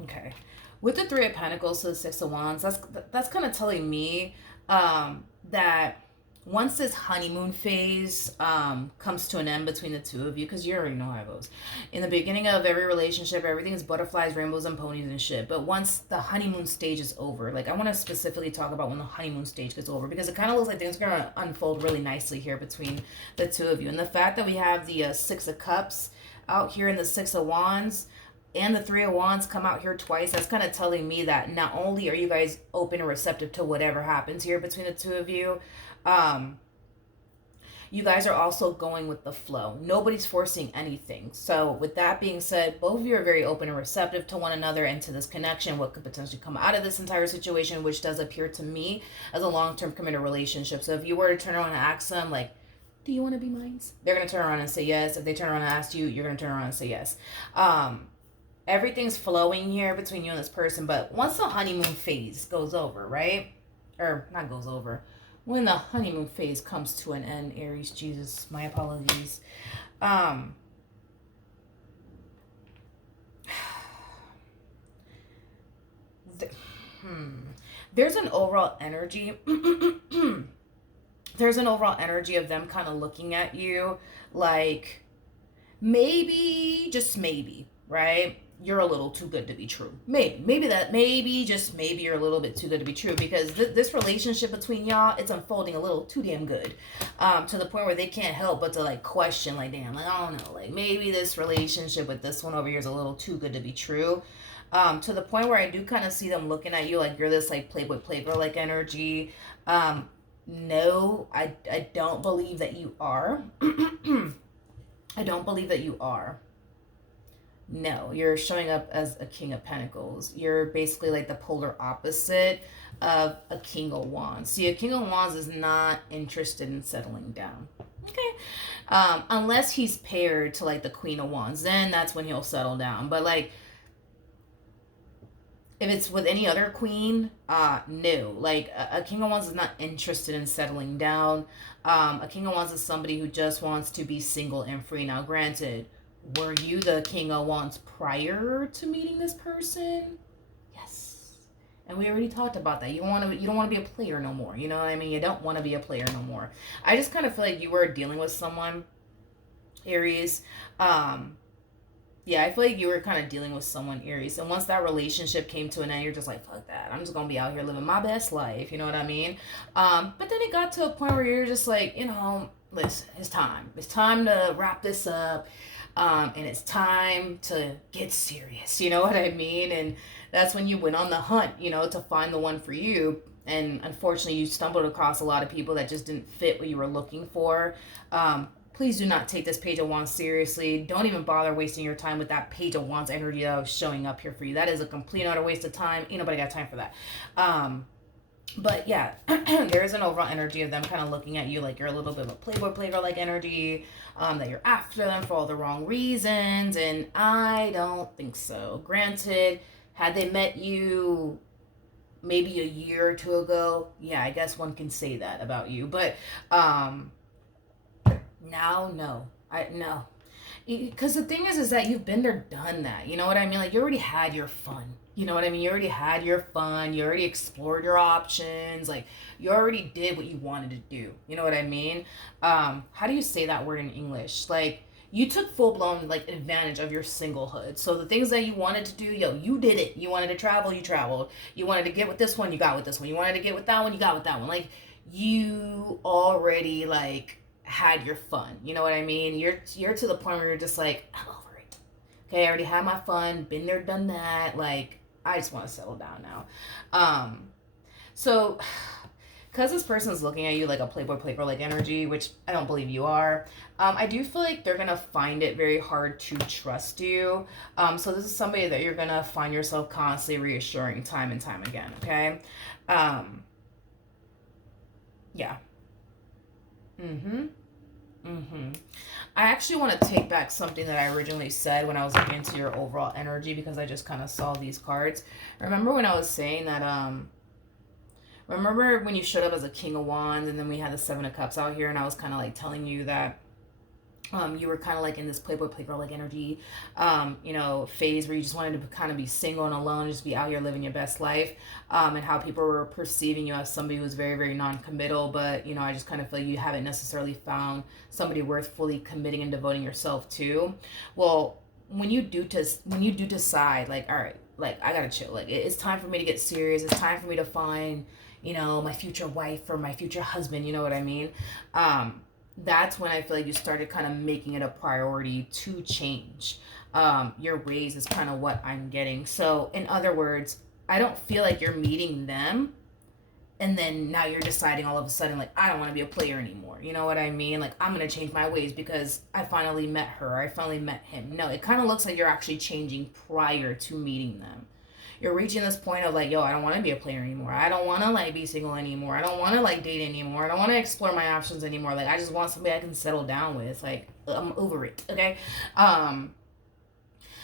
Okay. With the Three of Pentacles to the Six of Wands, that's kind of telling me that once this honeymoon phase comes to an end between the two of you, because you already know how it goes. In the beginning of every relationship, everything is butterflies, rainbows, and ponies and shit. But once the honeymoon stage is over, like I want to specifically talk about when the honeymoon stage gets over, because it kind of looks like things are going to unfold really nicely here between the two of you. And the fact that we have the Six of Cups out here and the Six of Wands and the Three of Wands come out here twice, that's kind of telling me that not only are you guys open and receptive to whatever happens here between the two of you, you guys are also going with the flow. Nobody's forcing anything. So with that being said, both of you are very open and receptive to one another and to this connection, what could potentially come out of this entire situation, which does appear to me as a long-term committed relationship. So if you were to turn around and ask them, like, do you want to be mine? They're going to turn around and say yes. If they turn around and ask you, you're going to turn around and say yes. Everything's flowing here between you and this person, but once the honeymoon phase goes over, right? Or not goes over. When the honeymoon phase comes to an end, Aries, Jesus, my apologies. There's an overall energy. There's an overall energy of them kind of looking at you like maybe, just maybe, right? You're a little too good to be true. Just maybe you're a little bit too good to be true, because this relationship between y'all, it's unfolding a little too damn good, to the point where they can't help but to like question, like, damn, like, I don't know, like maybe this relationship with this one over here is a little too good to be true, to the point where I do kind of see them looking at you like you're this like playboy playgirl like energy. No, I don't believe that you are. I don't believe that you are. No, you're showing up as a King of Pentacles. You're basically like the polar opposite of a King of Wands. See, a King of Wands is not interested in settling down. Okay? Unless he's paired to like the Queen of Wands, then that's when he'll settle down. But like, if it's with any other queen, no. Like, a King of Wands is not interested in settling down. A King of Wands is somebody who just wants to be single and free. Now, granted, were you the King of Wands prior to meeting this person? Yes. And we already talked about that. You don't want to be a player no more. You know what I mean? You don't want to be a player no more. I just kind of feel like you were dealing with someone, Aries. Yeah, I feel like you were kind of dealing with someone, Aries, and once that relationship came to an end, you're just like, fuck that. I'm just gonna be out here living my best life. You know what I mean? But then it got to a point where you're just like, listen, it's time. It's time to wrap this up, and it's time to get serious. You know what I mean? And that's when you went on the hunt, to find the one for you. And unfortunately, you stumbled across a lot of people that just didn't fit what you were looking for. Please do not take this Page of Wands seriously. Don't even bother wasting your time with that Page of Wands energy that was showing up here for you. That is a complete and utter waste of time. Ain't nobody got time for that. But yeah, there is an overall energy of them kind of looking at you like you're a little bit of a playgirl like energy, that you're after them for all the wrong reasons, and I don't think so. Granted, had they met you maybe a year or two ago, yeah, I guess one can say that about you, but now, no. No. Because the thing is that you've been there, done that. You know what I mean? Like, you already had your fun. You know what I mean? You already had your fun. You already explored your options. Like, you already did what you wanted to do. You know what I mean? How do you say that word in English? Like, you took full-blown, like, advantage of your singlehood. So the things that you wanted to do, you did it. You wanted to travel, you traveled. You wanted to get with this one, you got with this one. You wanted to get with that one, you got with that one. Like, you already, like, had your fun. You know what I mean? You're to the point where you're just like, I'm over it. Okay, I already had my fun, been there, done that. Like, I just want to settle down now. So because this person is looking at you like a playboy like energy, which I don't believe you are, I do feel like they're gonna find it very hard to trust you. So this is somebody that you're gonna find yourself constantly reassuring time and time again. Okay. Yeah. I actually want to take back something that I originally said when I was looking into your overall energy, because I just kind of saw these cards. Remember when I was saying that, remember when you showed up as a King of Wands and then we had the Seven of Cups out here, and I was kind of like telling you that you were kind of like in this playgirl like energy, phase where you just wanted to kind of be single and alone, just be out here living your best life, and how people were perceiving you as somebody who was very, very non-committal. But, I just kind of feel like you haven't necessarily found somebody worth fully committing and devoting yourself to. Well, when you do decide, like, all right, like, I gotta chill, like, it's time for me to get serious, it's time for me to find, my future wife or my future husband, you know what I mean? That's when I feel like you started kind of making it a priority to change your ways, is kind of what I'm getting. So in other words, I don't feel like you're meeting them and then now you're deciding all of a sudden, like, I don't want to be a player anymore. You know what I mean? Like, I'm going to change my ways because I finally met her, or I finally met him. No, it kind of looks like you're actually changing prior to meeting them. You're reaching this point of like, yo, I don't want to be a player anymore. I don't want to like be single anymore. I don't want to like date anymore. I don't want to explore my options anymore. Like, I just want somebody I can settle down with. Like, I'm over it. Okay. And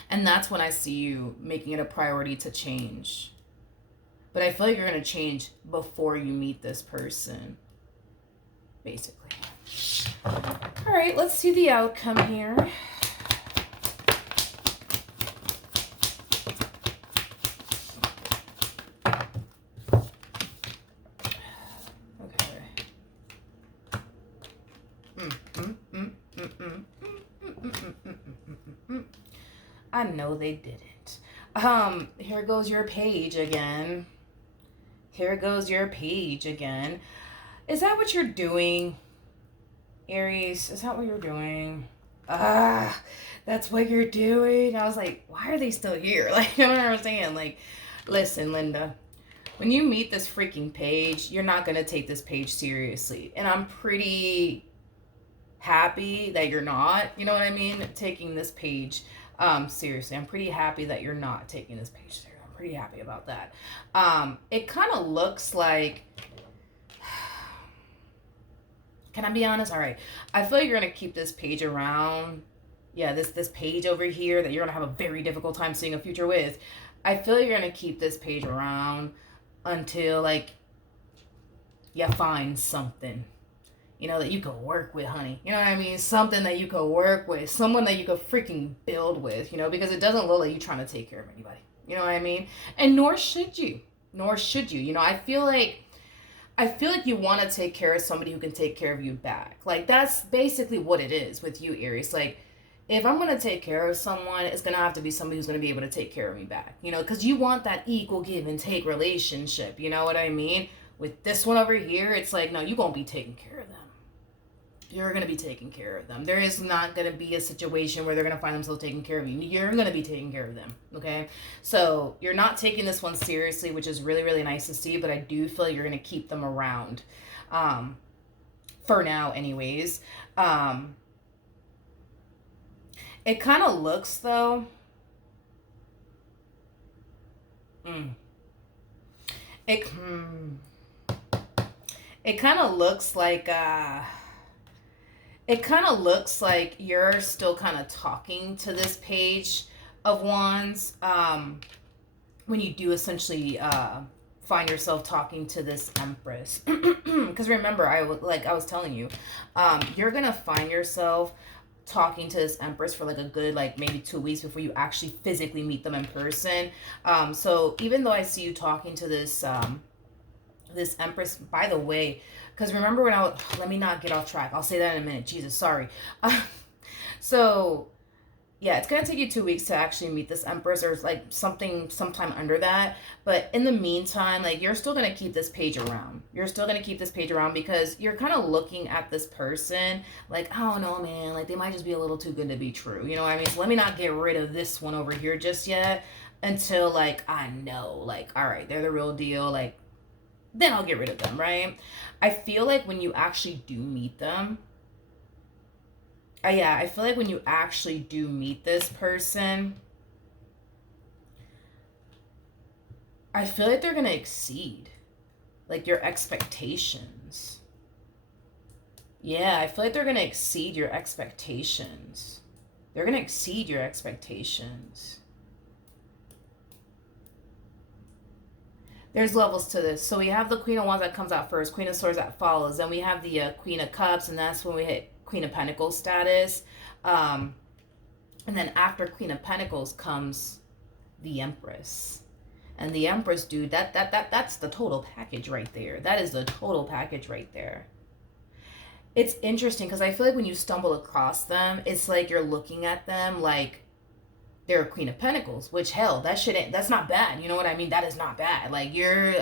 that's when I see you making it a priority to change. But I feel like you're going to change before you meet this person, basically. All right, let's see the outcome here. I know they didn't. Here goes your page again. Here goes your page again. Is that what you're doing, Aries? Is that what you're doing? That's what you're doing. I was like, why are they still here? Like, you know what I'm saying? Like, listen, Linda, when you meet this freaking page, you're not going to take this page seriously. And I'm pretty happy that you're not, you know what I mean, taking this page seriously. I'm pretty happy that you're not taking this page seriously. I'm pretty happy about that. It kind of looks like, can I be honest? All right. I feel like you're going to keep this page around. Yeah, this page over here that you're going to have a very difficult time seeing a future with. I feel like you're going to keep this page around until, like, you find something, that you could work with, honey. You know what I mean? Something that you could work with. Someone that you could freaking build with, because it doesn't look like you trying to take care of anybody. You know what I mean? And nor should you. I feel like you want to take care of somebody who can take care of you back. Like, that's basically what it is with you, Aries. Like, if I'm going to take care of someone, it's going to have to be somebody who's going to be able to take care of me back, you know, because you want that equal give and take relationship. You know what I mean? With this one over here, it's like, no, you're going to be taking care of them. You're going to be taking care of them. There is not going to be a situation where they're going to find themselves taking care of you. You're going to be taking care of them. Okay. So you're not taking this one seriously, which is really, really nice to see, but I do feel like you're going to keep them around. For now, anyways. It kind of looks though. It it kind of looks like it kind of looks like you're still kind of talking to this page of wands when you do essentially find yourself talking to this empress. Because remember, I was telling you, you're gonna find yourself talking to this empress for like a good like maybe 2 weeks before you actually physically meet them in person. So even though I see you talking to this empress, by the way, because remember when let me not get off track, I'll say that in a minute, Jesus, sorry. So yeah, it's gonna take you 2 weeks to actually meet this empress, or like sometime under that. But in the meantime, like you're still gonna keep this page around. You're still gonna keep this page around because you're kind of looking at this person like, I don't know, man, like they might just be a little too good to be true. You know what I mean? So let me not get rid of this one over here just yet until like I know, like, all right, they're the real deal. Like then I'll get rid of them, right? I feel like when you actually do meet them, yeah, I feel like when you actually do meet this person, I feel like they're going to exceed like your expectations. Yeah, I feel like they're going to exceed your expectations. They're going to exceed your expectations. There's levels to this. So we have the Queen of Wands that comes out first, Queen of Swords that follows. Then we have the Queen of Cups, and that's when we hit Queen of Pentacles status. And then after Queen of Pentacles comes the Empress. And the Empress, dude, that's the total package right there. That is the total package right there. It's interesting because I feel like when you stumble across them, it's like you're looking at them like they're a Queen of Pentacles, which hell, that's not bad. You know what I mean? That is not bad. Like they're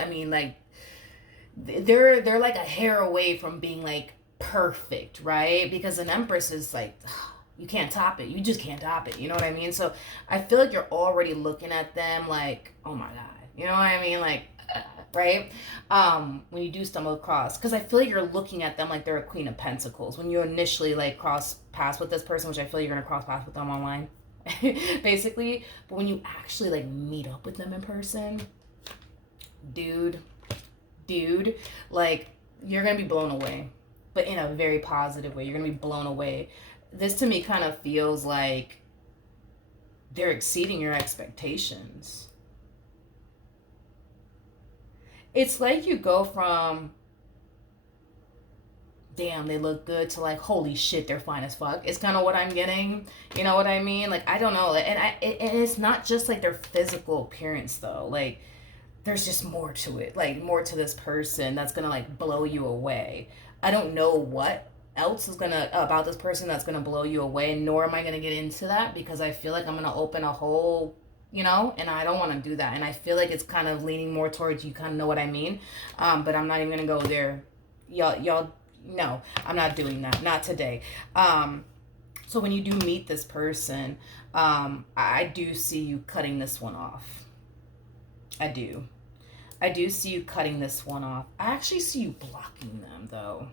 like a hair away from being like perfect, right? Because an Empress is like, you can't top it. You just can't top it. You know what I mean? So I feel like you're already looking at them like, oh my God. You know what I mean? Like, right? When you do stumble across, because I feel like you're looking at them like they're a Queen of Pentacles. When you initially like cross paths with this person, which I feel like you're going to cross paths with them online, basically. But when you actually like meet up with them in person, dude, like you're going to be blown away. But in a very positive way. You're going to be blown away. This to me kind of feels like they're exceeding your expectations. It's like you go from, damn, they look good, to like, holy shit, they're fine as fuck. It's kind of what I'm getting. You know what I mean? Like, I don't know. And it's not just like their physical appearance though. Like, there's just more to it. Like, more to this person that's going to like blow you away. I don't know what else is gonna about this person that's gonna blow you away, nor am I gonna get into that because I feel like I'm gonna open a whole, you know, and I don't want to do that. And I feel like it's kind of leaning more towards, you kind of know what I mean. But I'm not even gonna go there. Y'all, no, I'm not doing that. Not today. So when you do meet this person, I do see you cutting this one off. I do see you cutting this one off. I actually see you blocking them though.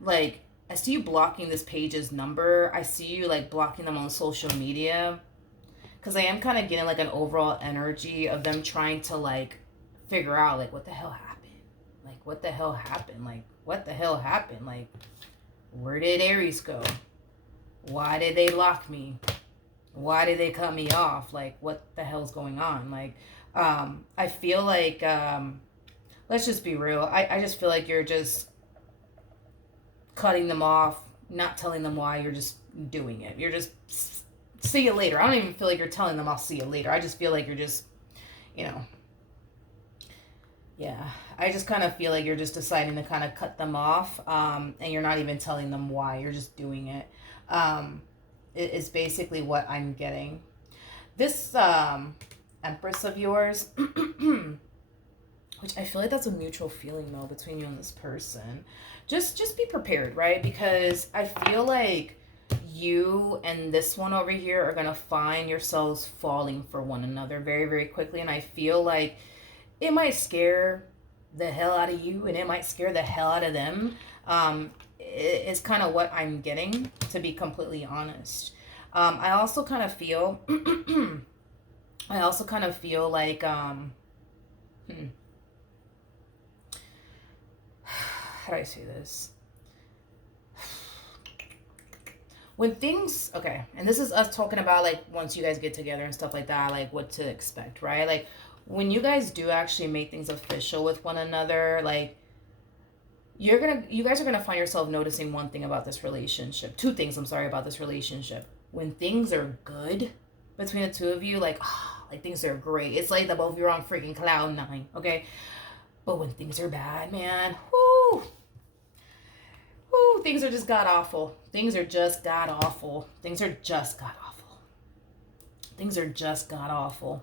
Like, I see you blocking this page's number. I see you like blocking them on social media. Because I am kind of getting like an overall energy of them trying to like figure out like what the hell happened. Like, what the hell happened? Like, what the hell happened? Like, where did Aries go? Why did they block me? Why did they cut me off? Like, what the hell's going on? Like, I feel like, let's just be real. I just feel like you're just cutting them off, not telling them why, you're just doing it. You're just, see you later. I don't even feel like you're telling them I'll see you later. I just feel like you're just, you know, yeah. I just kind of feel like you're just deciding to kind of cut them off, and you're not even telling them why. You're just doing it. is basically what I'm getting. This Empress of yours, which I feel like that's a mutual feeling though between you and this person. Just be prepared, right? Because I feel like you and this one over here are gonna find yourselves falling for one another very, very quickly. And I feel like it might scare the hell out of you and it might scare the hell out of them. It's kind of what I'm getting, to be completely honest. I also kind of feel I also kind of feel like how do I say this? When things, okay, and this is us talking about like once you guys get together and stuff like that, like what to expect, right? Like when you guys do actually make things official with one another, like you guys are gonna find yourself noticing one thing about this relationship, two things, I'm sorry, about this relationship. When things are good between the two of you, like, like things are great. It's like the both of you are on freaking cloud nine, okay? But when things are bad, man, whoo, whoo, things are just god awful. Things are just god awful. Things are just god awful. Things are just god awful.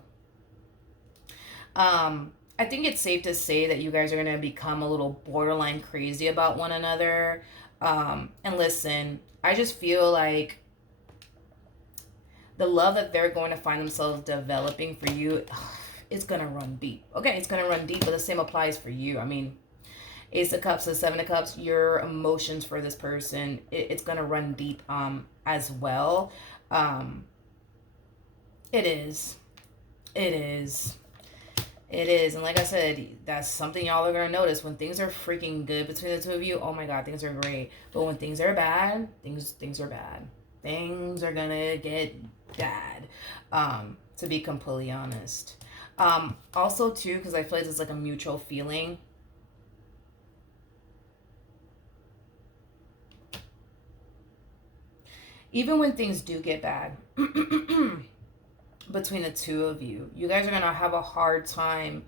I think it's safe to say that you guys are gonna become a little borderline crazy about one another. And listen, I just feel like the love that they're going to find themselves developing for you, it's gonna run deep. Okay, it's gonna run deep, but the same applies for you. I mean, Ace of Cups, the Seven of Cups, your emotions for this person, it's gonna run deep as well. Um, it is. It is. It is. And like I said, that's something y'all are gonna notice. When things are freaking good between the two of you, oh my god, things are great. But when things are bad, things are bad. Things are gonna get bad. To be completely honest. Also too, because I feel like it's like a mutual feeling. Even when things do get bad between the two of you, you guys are gonna have a hard time.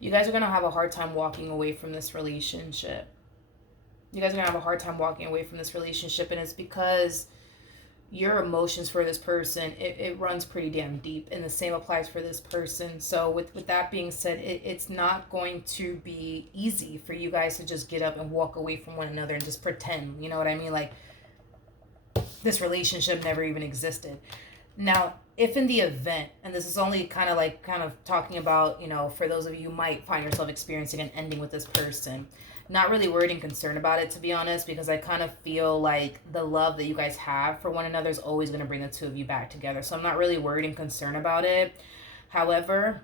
You guys are gonna have a hard time walking away from this relationship. You guys are gonna have a hard time walking away from this relationship, and it's because your emotions for this person, it runs pretty damn deep, and the same applies for this person. So with that being said, it's not going to be easy for you guys to just get up and walk away from one another and just pretend, you know what I mean, like this relationship never even existed. Now, if in the event, and this is only kind of talking about, you know, for those of you who might find yourself experiencing an ending with this person, not really worried and concerned about it, to be honest, because I kind of feel like the love that you guys have for one another is always going to bring the two of you back together. So I'm not really worried and concerned about it. However,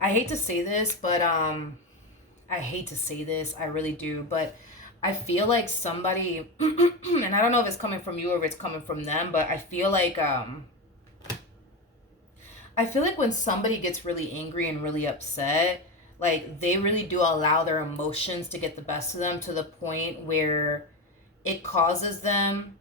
I hate to say this, but I hate to say this, I really do, but I feel like somebody, and I don't know if it's coming from you or if it's coming from them, but I feel like when somebody gets really angry and really upset, like they really do allow their emotions to get the best of them to the point where it causes them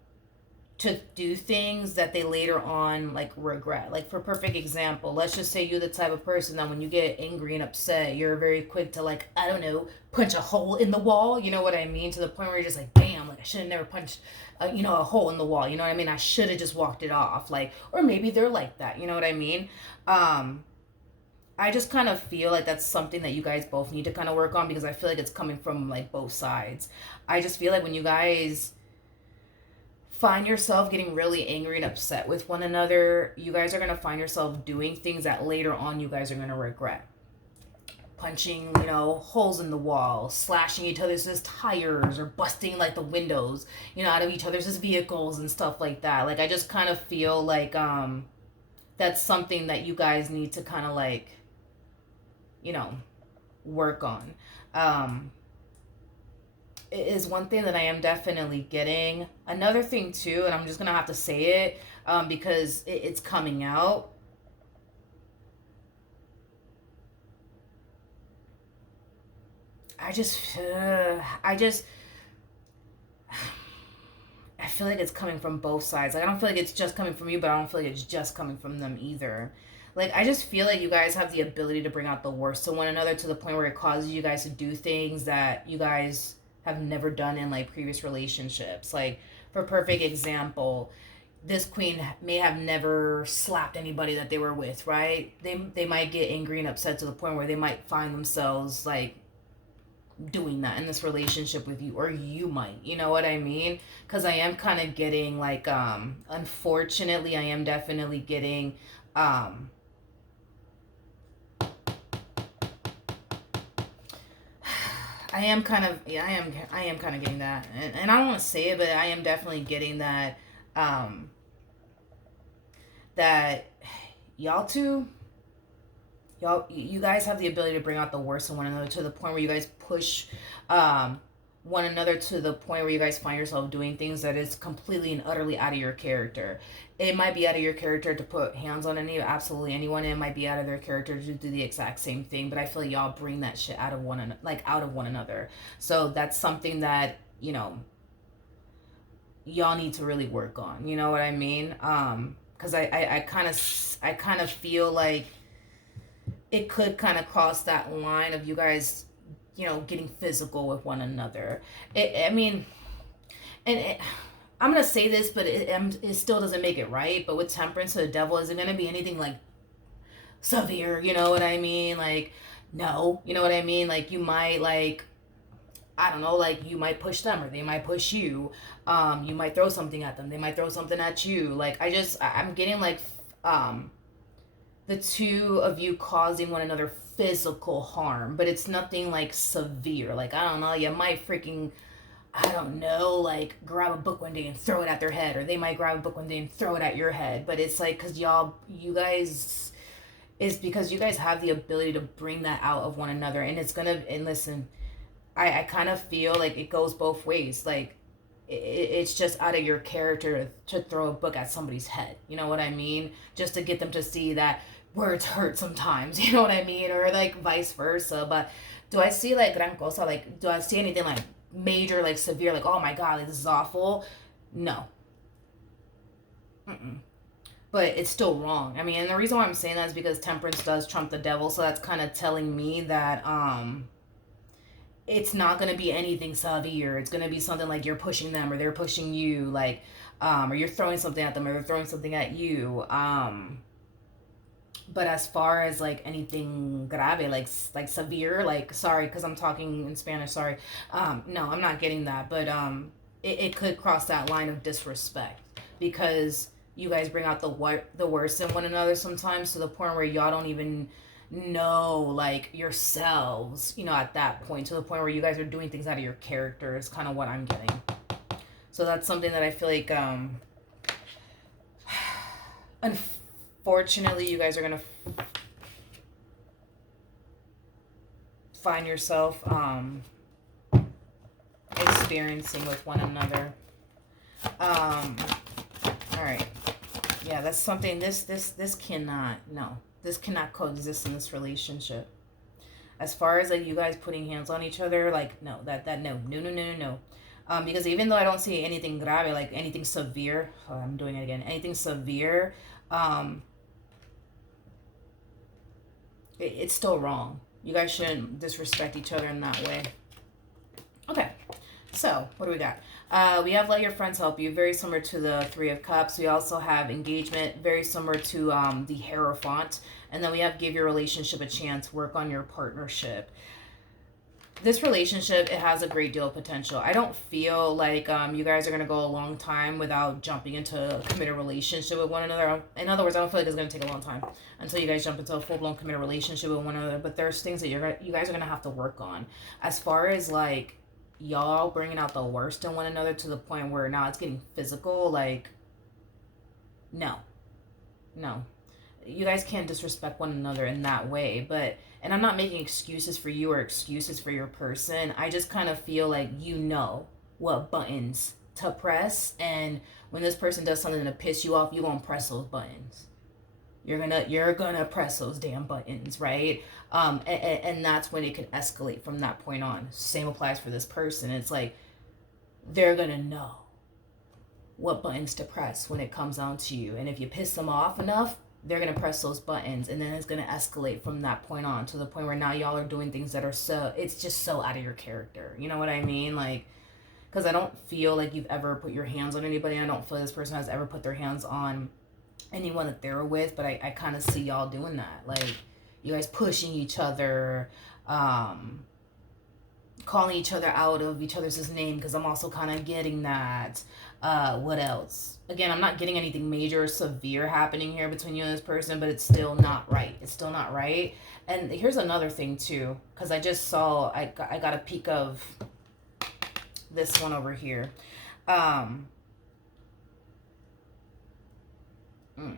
to do things that they later on like regret. Like for perfect example, let's just say you're the type of person that when you get angry and upset, you're very quick to like, I don't know, punch a hole in the wall, you know what I mean, to the point where you're just like, damn, like I should have never punched a hole in the wall, you know what I mean, I should have just walked it off. Like, or maybe they're like that, you know what I mean. I just kind of feel like that's something that you guys both need to kind of work on, because I feel like it's coming from like both sides. I just feel like when you guys find yourself getting really angry and upset with one another, you guys are going to find yourself doing things that later on you guys are going to regret. Punching, holes in the wall, slashing each other's tires, or busting like the windows, out of each other's vehicles and stuff like that. Like, I just kind of feel like that's something that you guys need to kind of like, work on. Is one thing that I am definitely getting. Another thing too, and I'm just gonna have to say it because it's coming out. I feel like it's coming from both sides. Like, I don't feel like it's just coming from you, but I don't feel like it's just coming from them either. Like, I just feel like you guys have the ability to bring out the worst in one another to the point where it causes you guys to do things that you guys have never done in like previous relationships. Like, for perfect example, this queen may have never slapped anybody that they were with, right? They might get angry and upset to the point where they might find themselves like doing that in this relationship with you, or you might, you know what I mean? Because I am kind of getting like unfortunately I am definitely getting um I am kind of, yeah, I am kind of getting that, and I don't want to say it, but I am definitely getting that um that y'all two, y'all, you guys have the ability to bring out the worst in one another to the point where you guys push um one another to the point where you guys find yourself doing things that is completely and utterly out of your character. It might be out of your character to put hands on absolutely anyone. It might be out of their character to do the exact same thing. But I feel like y'all bring that shit out of one another. So that's something that, you know, y'all need to really work on. You know what I mean? Because I kind of feel like it could kind of cross that line of you guys, you know, getting physical with one another. I mean, and I'm gonna say this, but it still doesn't make it right. But with temperance to the devil, is it gonna be anything like severe? You know what I mean? Like, no, you know what I mean? Like, you might like, I don't know, like you might push them or they might push you. You might throw something at them. They might throw something at you. Like, I'm getting like um the two of you causing one another physical harm, but it's nothing like severe. Like, I don't know, you might freaking, I don't know, like grab a book one day and throw it at their head, or they might grab a book one day and throw it at your head. But it's like, because you guys, is because you guys have the ability to bring that out of one another. And it's gonna, and listen, I kind of feel like it goes both ways. Like, it's just out of your character to throw a book at somebody's head. You know what I mean? Just to get them to see that words hurt sometimes. You know what I mean? Or like vice versa. But do I see like gran cosa? Like, do I see anything like major, like severe? Like, oh my god, like, this is awful. No. Mm-mm. But it's still wrong. I mean, and the reason why I'm saying that is because temperance does trump the devil. So that's kind of telling me that it's not going to be anything severe. It's going to be something like you're pushing them or they're pushing you, like, or you're throwing something at them or they're throwing something at you. But as far as like anything grave, like severe, like, sorry, because I'm talking in Spanish, sorry. No, I'm not getting that. But it could cross that line of disrespect because you guys bring out the worst in one another sometimes to the point where y'all don't even know like yourselves, you know, at that point, to the point where you guys are doing things out of your character is kind of what I'm getting. So that's something that I feel like unfortunately you guys are gonna find yourself experiencing with one another. All right, yeah, that's something, this cannot, no, this cannot coexist in this relationship. As far as like you guys putting hands on each other, like, no, that no. Because even though I don't see anything grave, like anything severe, oh, I'm doing it again, anything severe, it's still wrong. You guys shouldn't disrespect each other in that way. Okay, so what do we got? We have let your friends help you, very similar to the Three of Cups. We also have engagement, very similar to the Hierophant. And then we have give your relationship a chance, work on your partnership. This relationship, it has a great deal of potential. I don't feel like you guys are going to go a long time without jumping into a committed relationship with one another. In other words, I don't feel like it's going to take a long time until you guys jump into a full-blown committed relationship with one another. But there's things that you guys are going to have to work on. As far as like y'all bringing out the worst in one another to the point where now it's getting physical, like, no. You guys can't disrespect one another in that way. But, and I'm not making excuses for you or excuses for your person. I just kind of feel like you know what buttons to press, and when this person does something to piss you off, you gonna press those buttons. You're gonna press those damn buttons, right? And that's when it could escalate from that point on. Same applies for this person. It's like they're gonna know what buttons to press when it comes down to you, and if you piss them off enough, they're gonna press those buttons, and then it's gonna escalate from that point on to the point where now y'all are doing things that are so, it's just so out of your character. You know what I mean? Like, because I don't feel like you've ever put your hands on anybody. I don't feel like this person has ever put their hands on anyone that they're with, but I kind of see y'all doing that. Like, you guys pushing each other, calling each other out of each other's name, because I'm also kind of getting that. What else? Again, I'm not getting anything major or severe happening here between you and this person, but it's still not right. It's still not right. And here's another thing too, because I just saw, I got a peek of this one over here. Um, mm.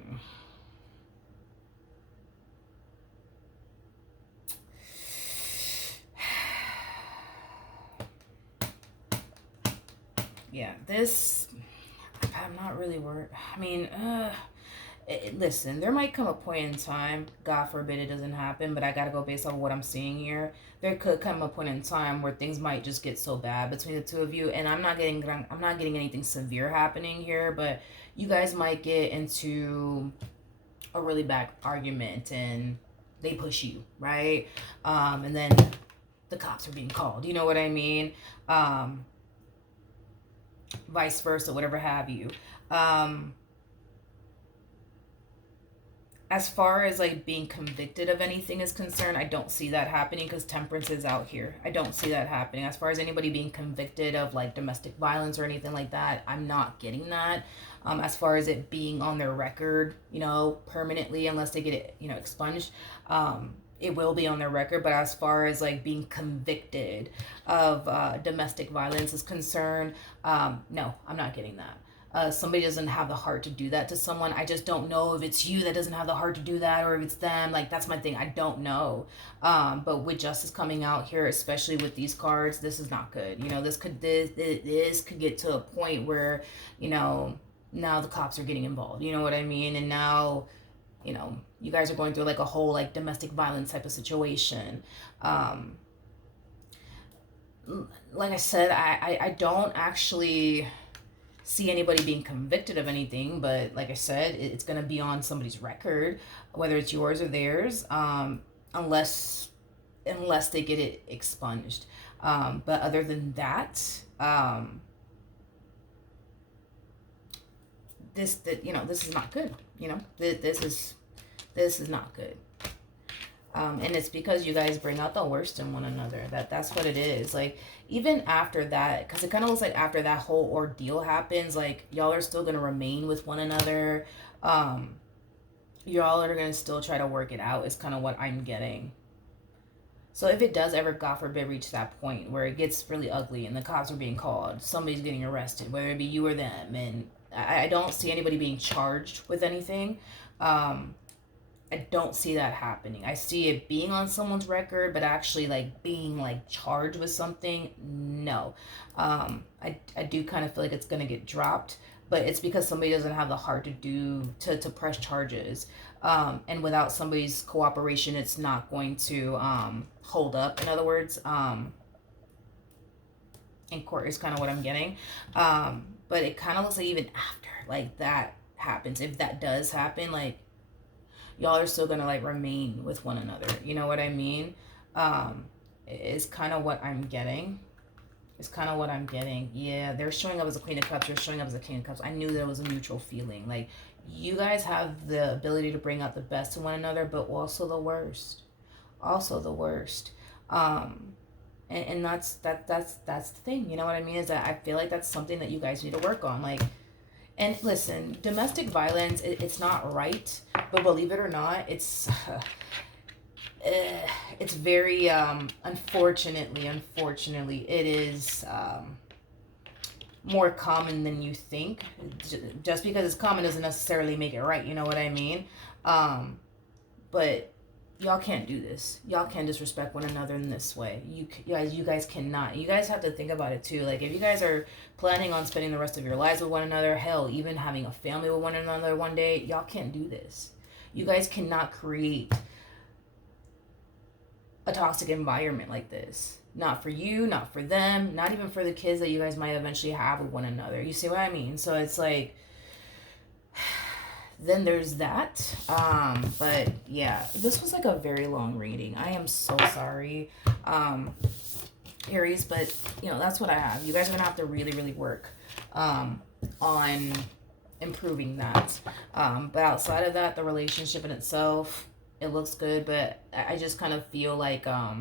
Yeah, this, I'm not really worried. I mean, listen, there might come a point in time, God forbid it doesn't happen, but I gotta go based on what I'm seeing here. There could come a point in time where things might just get so bad between the two of you, and I'm not getting anything severe happening here, but you guys might get into a really bad argument, and they push you, right? And then the cops are being called. You know what I mean? Vice versa, whatever have you. Um, as far as like being convicted of anything is concerned, I don't see that happening because temperance is out here. I don't see that happening. As far as anybody being convicted of like domestic violence or anything like that, I'm not getting that. As far as it being on their record, permanently, unless they get it, expunged, it will be on their record. But as far as like being convicted of domestic violence is concerned, no, I'm not getting that. Somebody doesn't have the heart to do that to someone. I just don't know if it's you that doesn't have the heart to do that or if it's them. Like, that's my thing. I don't know. But with justice coming out here, especially with these cards, this is not good. This could get to a point where, now the cops are getting involved. You know what I mean? And now, you guys are going through like a whole like domestic violence type of situation. Like I said, I don't actually see anybody being convicted of anything, but like I said, it's going to be on somebody's record, whether it's yours or theirs, unless they get it expunged. But other than that, this is not good. This is not good. And it's because you guys bring out the worst in one another. That's what it is. Like, even after that, because it kind of looks like after that whole ordeal happens, like, y'all are still going to remain with one another. Y'all are going to still try to work it out is kind of what I'm getting. So if it does ever, God forbid, reach that point where it gets really ugly and the cops are being called, somebody's getting arrested, whether it be you or them, and I don't see anybody being charged with anything. I don't see that happening. I see it being on someone's record, but actually like being like charged with something, no. I do kind of feel like it's gonna get dropped, but it's because somebody doesn't have the heart to press charges. And without somebody's cooperation, it's not going to hold up. In other words, in court is kind of what I'm getting. But it kind of looks like even after like that happens, if that does happen, like, y'all are still gonna like remain with one another. You know what I mean? Is kind of what I'm getting. It's kind of what I'm getting. Yeah, they're showing up as a Queen of Cups. You're showing up as a King of Cups. I knew there was a mutual feeling. Like, you guys have the ability to bring out the best in one another, but also the worst. Also the worst. And that's the thing. You know what I mean? Is that I feel like that's something that you guys need to work on. Like, and listen, domestic violence, it's not right, but believe it or not, it's very, unfortunately, it is more common than you think. Just because it's common doesn't necessarily make it right, you know what I mean? But y'all can't do this. Y'all can't disrespect one another in this way. You guys cannot. You guys have to think about it too. Like, if you guys are planning on spending the rest of your lives with one another, hell, even having a family with one another one day, y'all can't do this. You guys cannot create a toxic environment like this. Not for you, not for them, not even for the kids that you guys might eventually have with one another. You see what I mean? So it's like, then there's that. But yeah, this was like a very long reading. I am so sorry, um, Aries, but that's what I have. You guys are gonna have to really, really work on improving that. But outside of that, the relationship in itself, it looks good. But I just kind of feel like I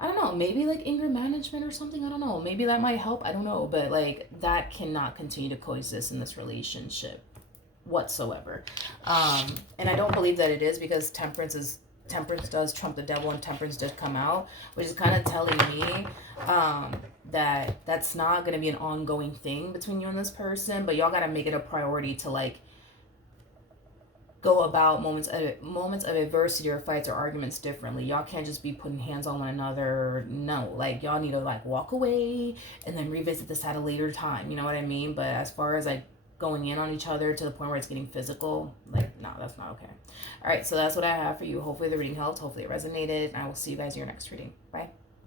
don't know, maybe like anger management or something. I don't know. Maybe that might help. I don't know. But like that cannot continue to coexist in this relationship whatsoever. And I don't believe that it is, because temperance does trump the devil, and temperance did come out, which is kind of telling me that that's not going to be an ongoing thing between you and this person, but y'all got to make it a priority to like go about moments of adversity or fights or arguments differently. Y'all can't just be putting hands on one another. No, like y'all need to like walk away and then revisit this at a later time. You know what I mean? But as far as like going in on each other to the point where it's getting physical, like no, that's not okay. All right, so that's what I have for you. Hopefully the reading helped. Hopefully it resonated. And I will see you guys in your next reading. Bye.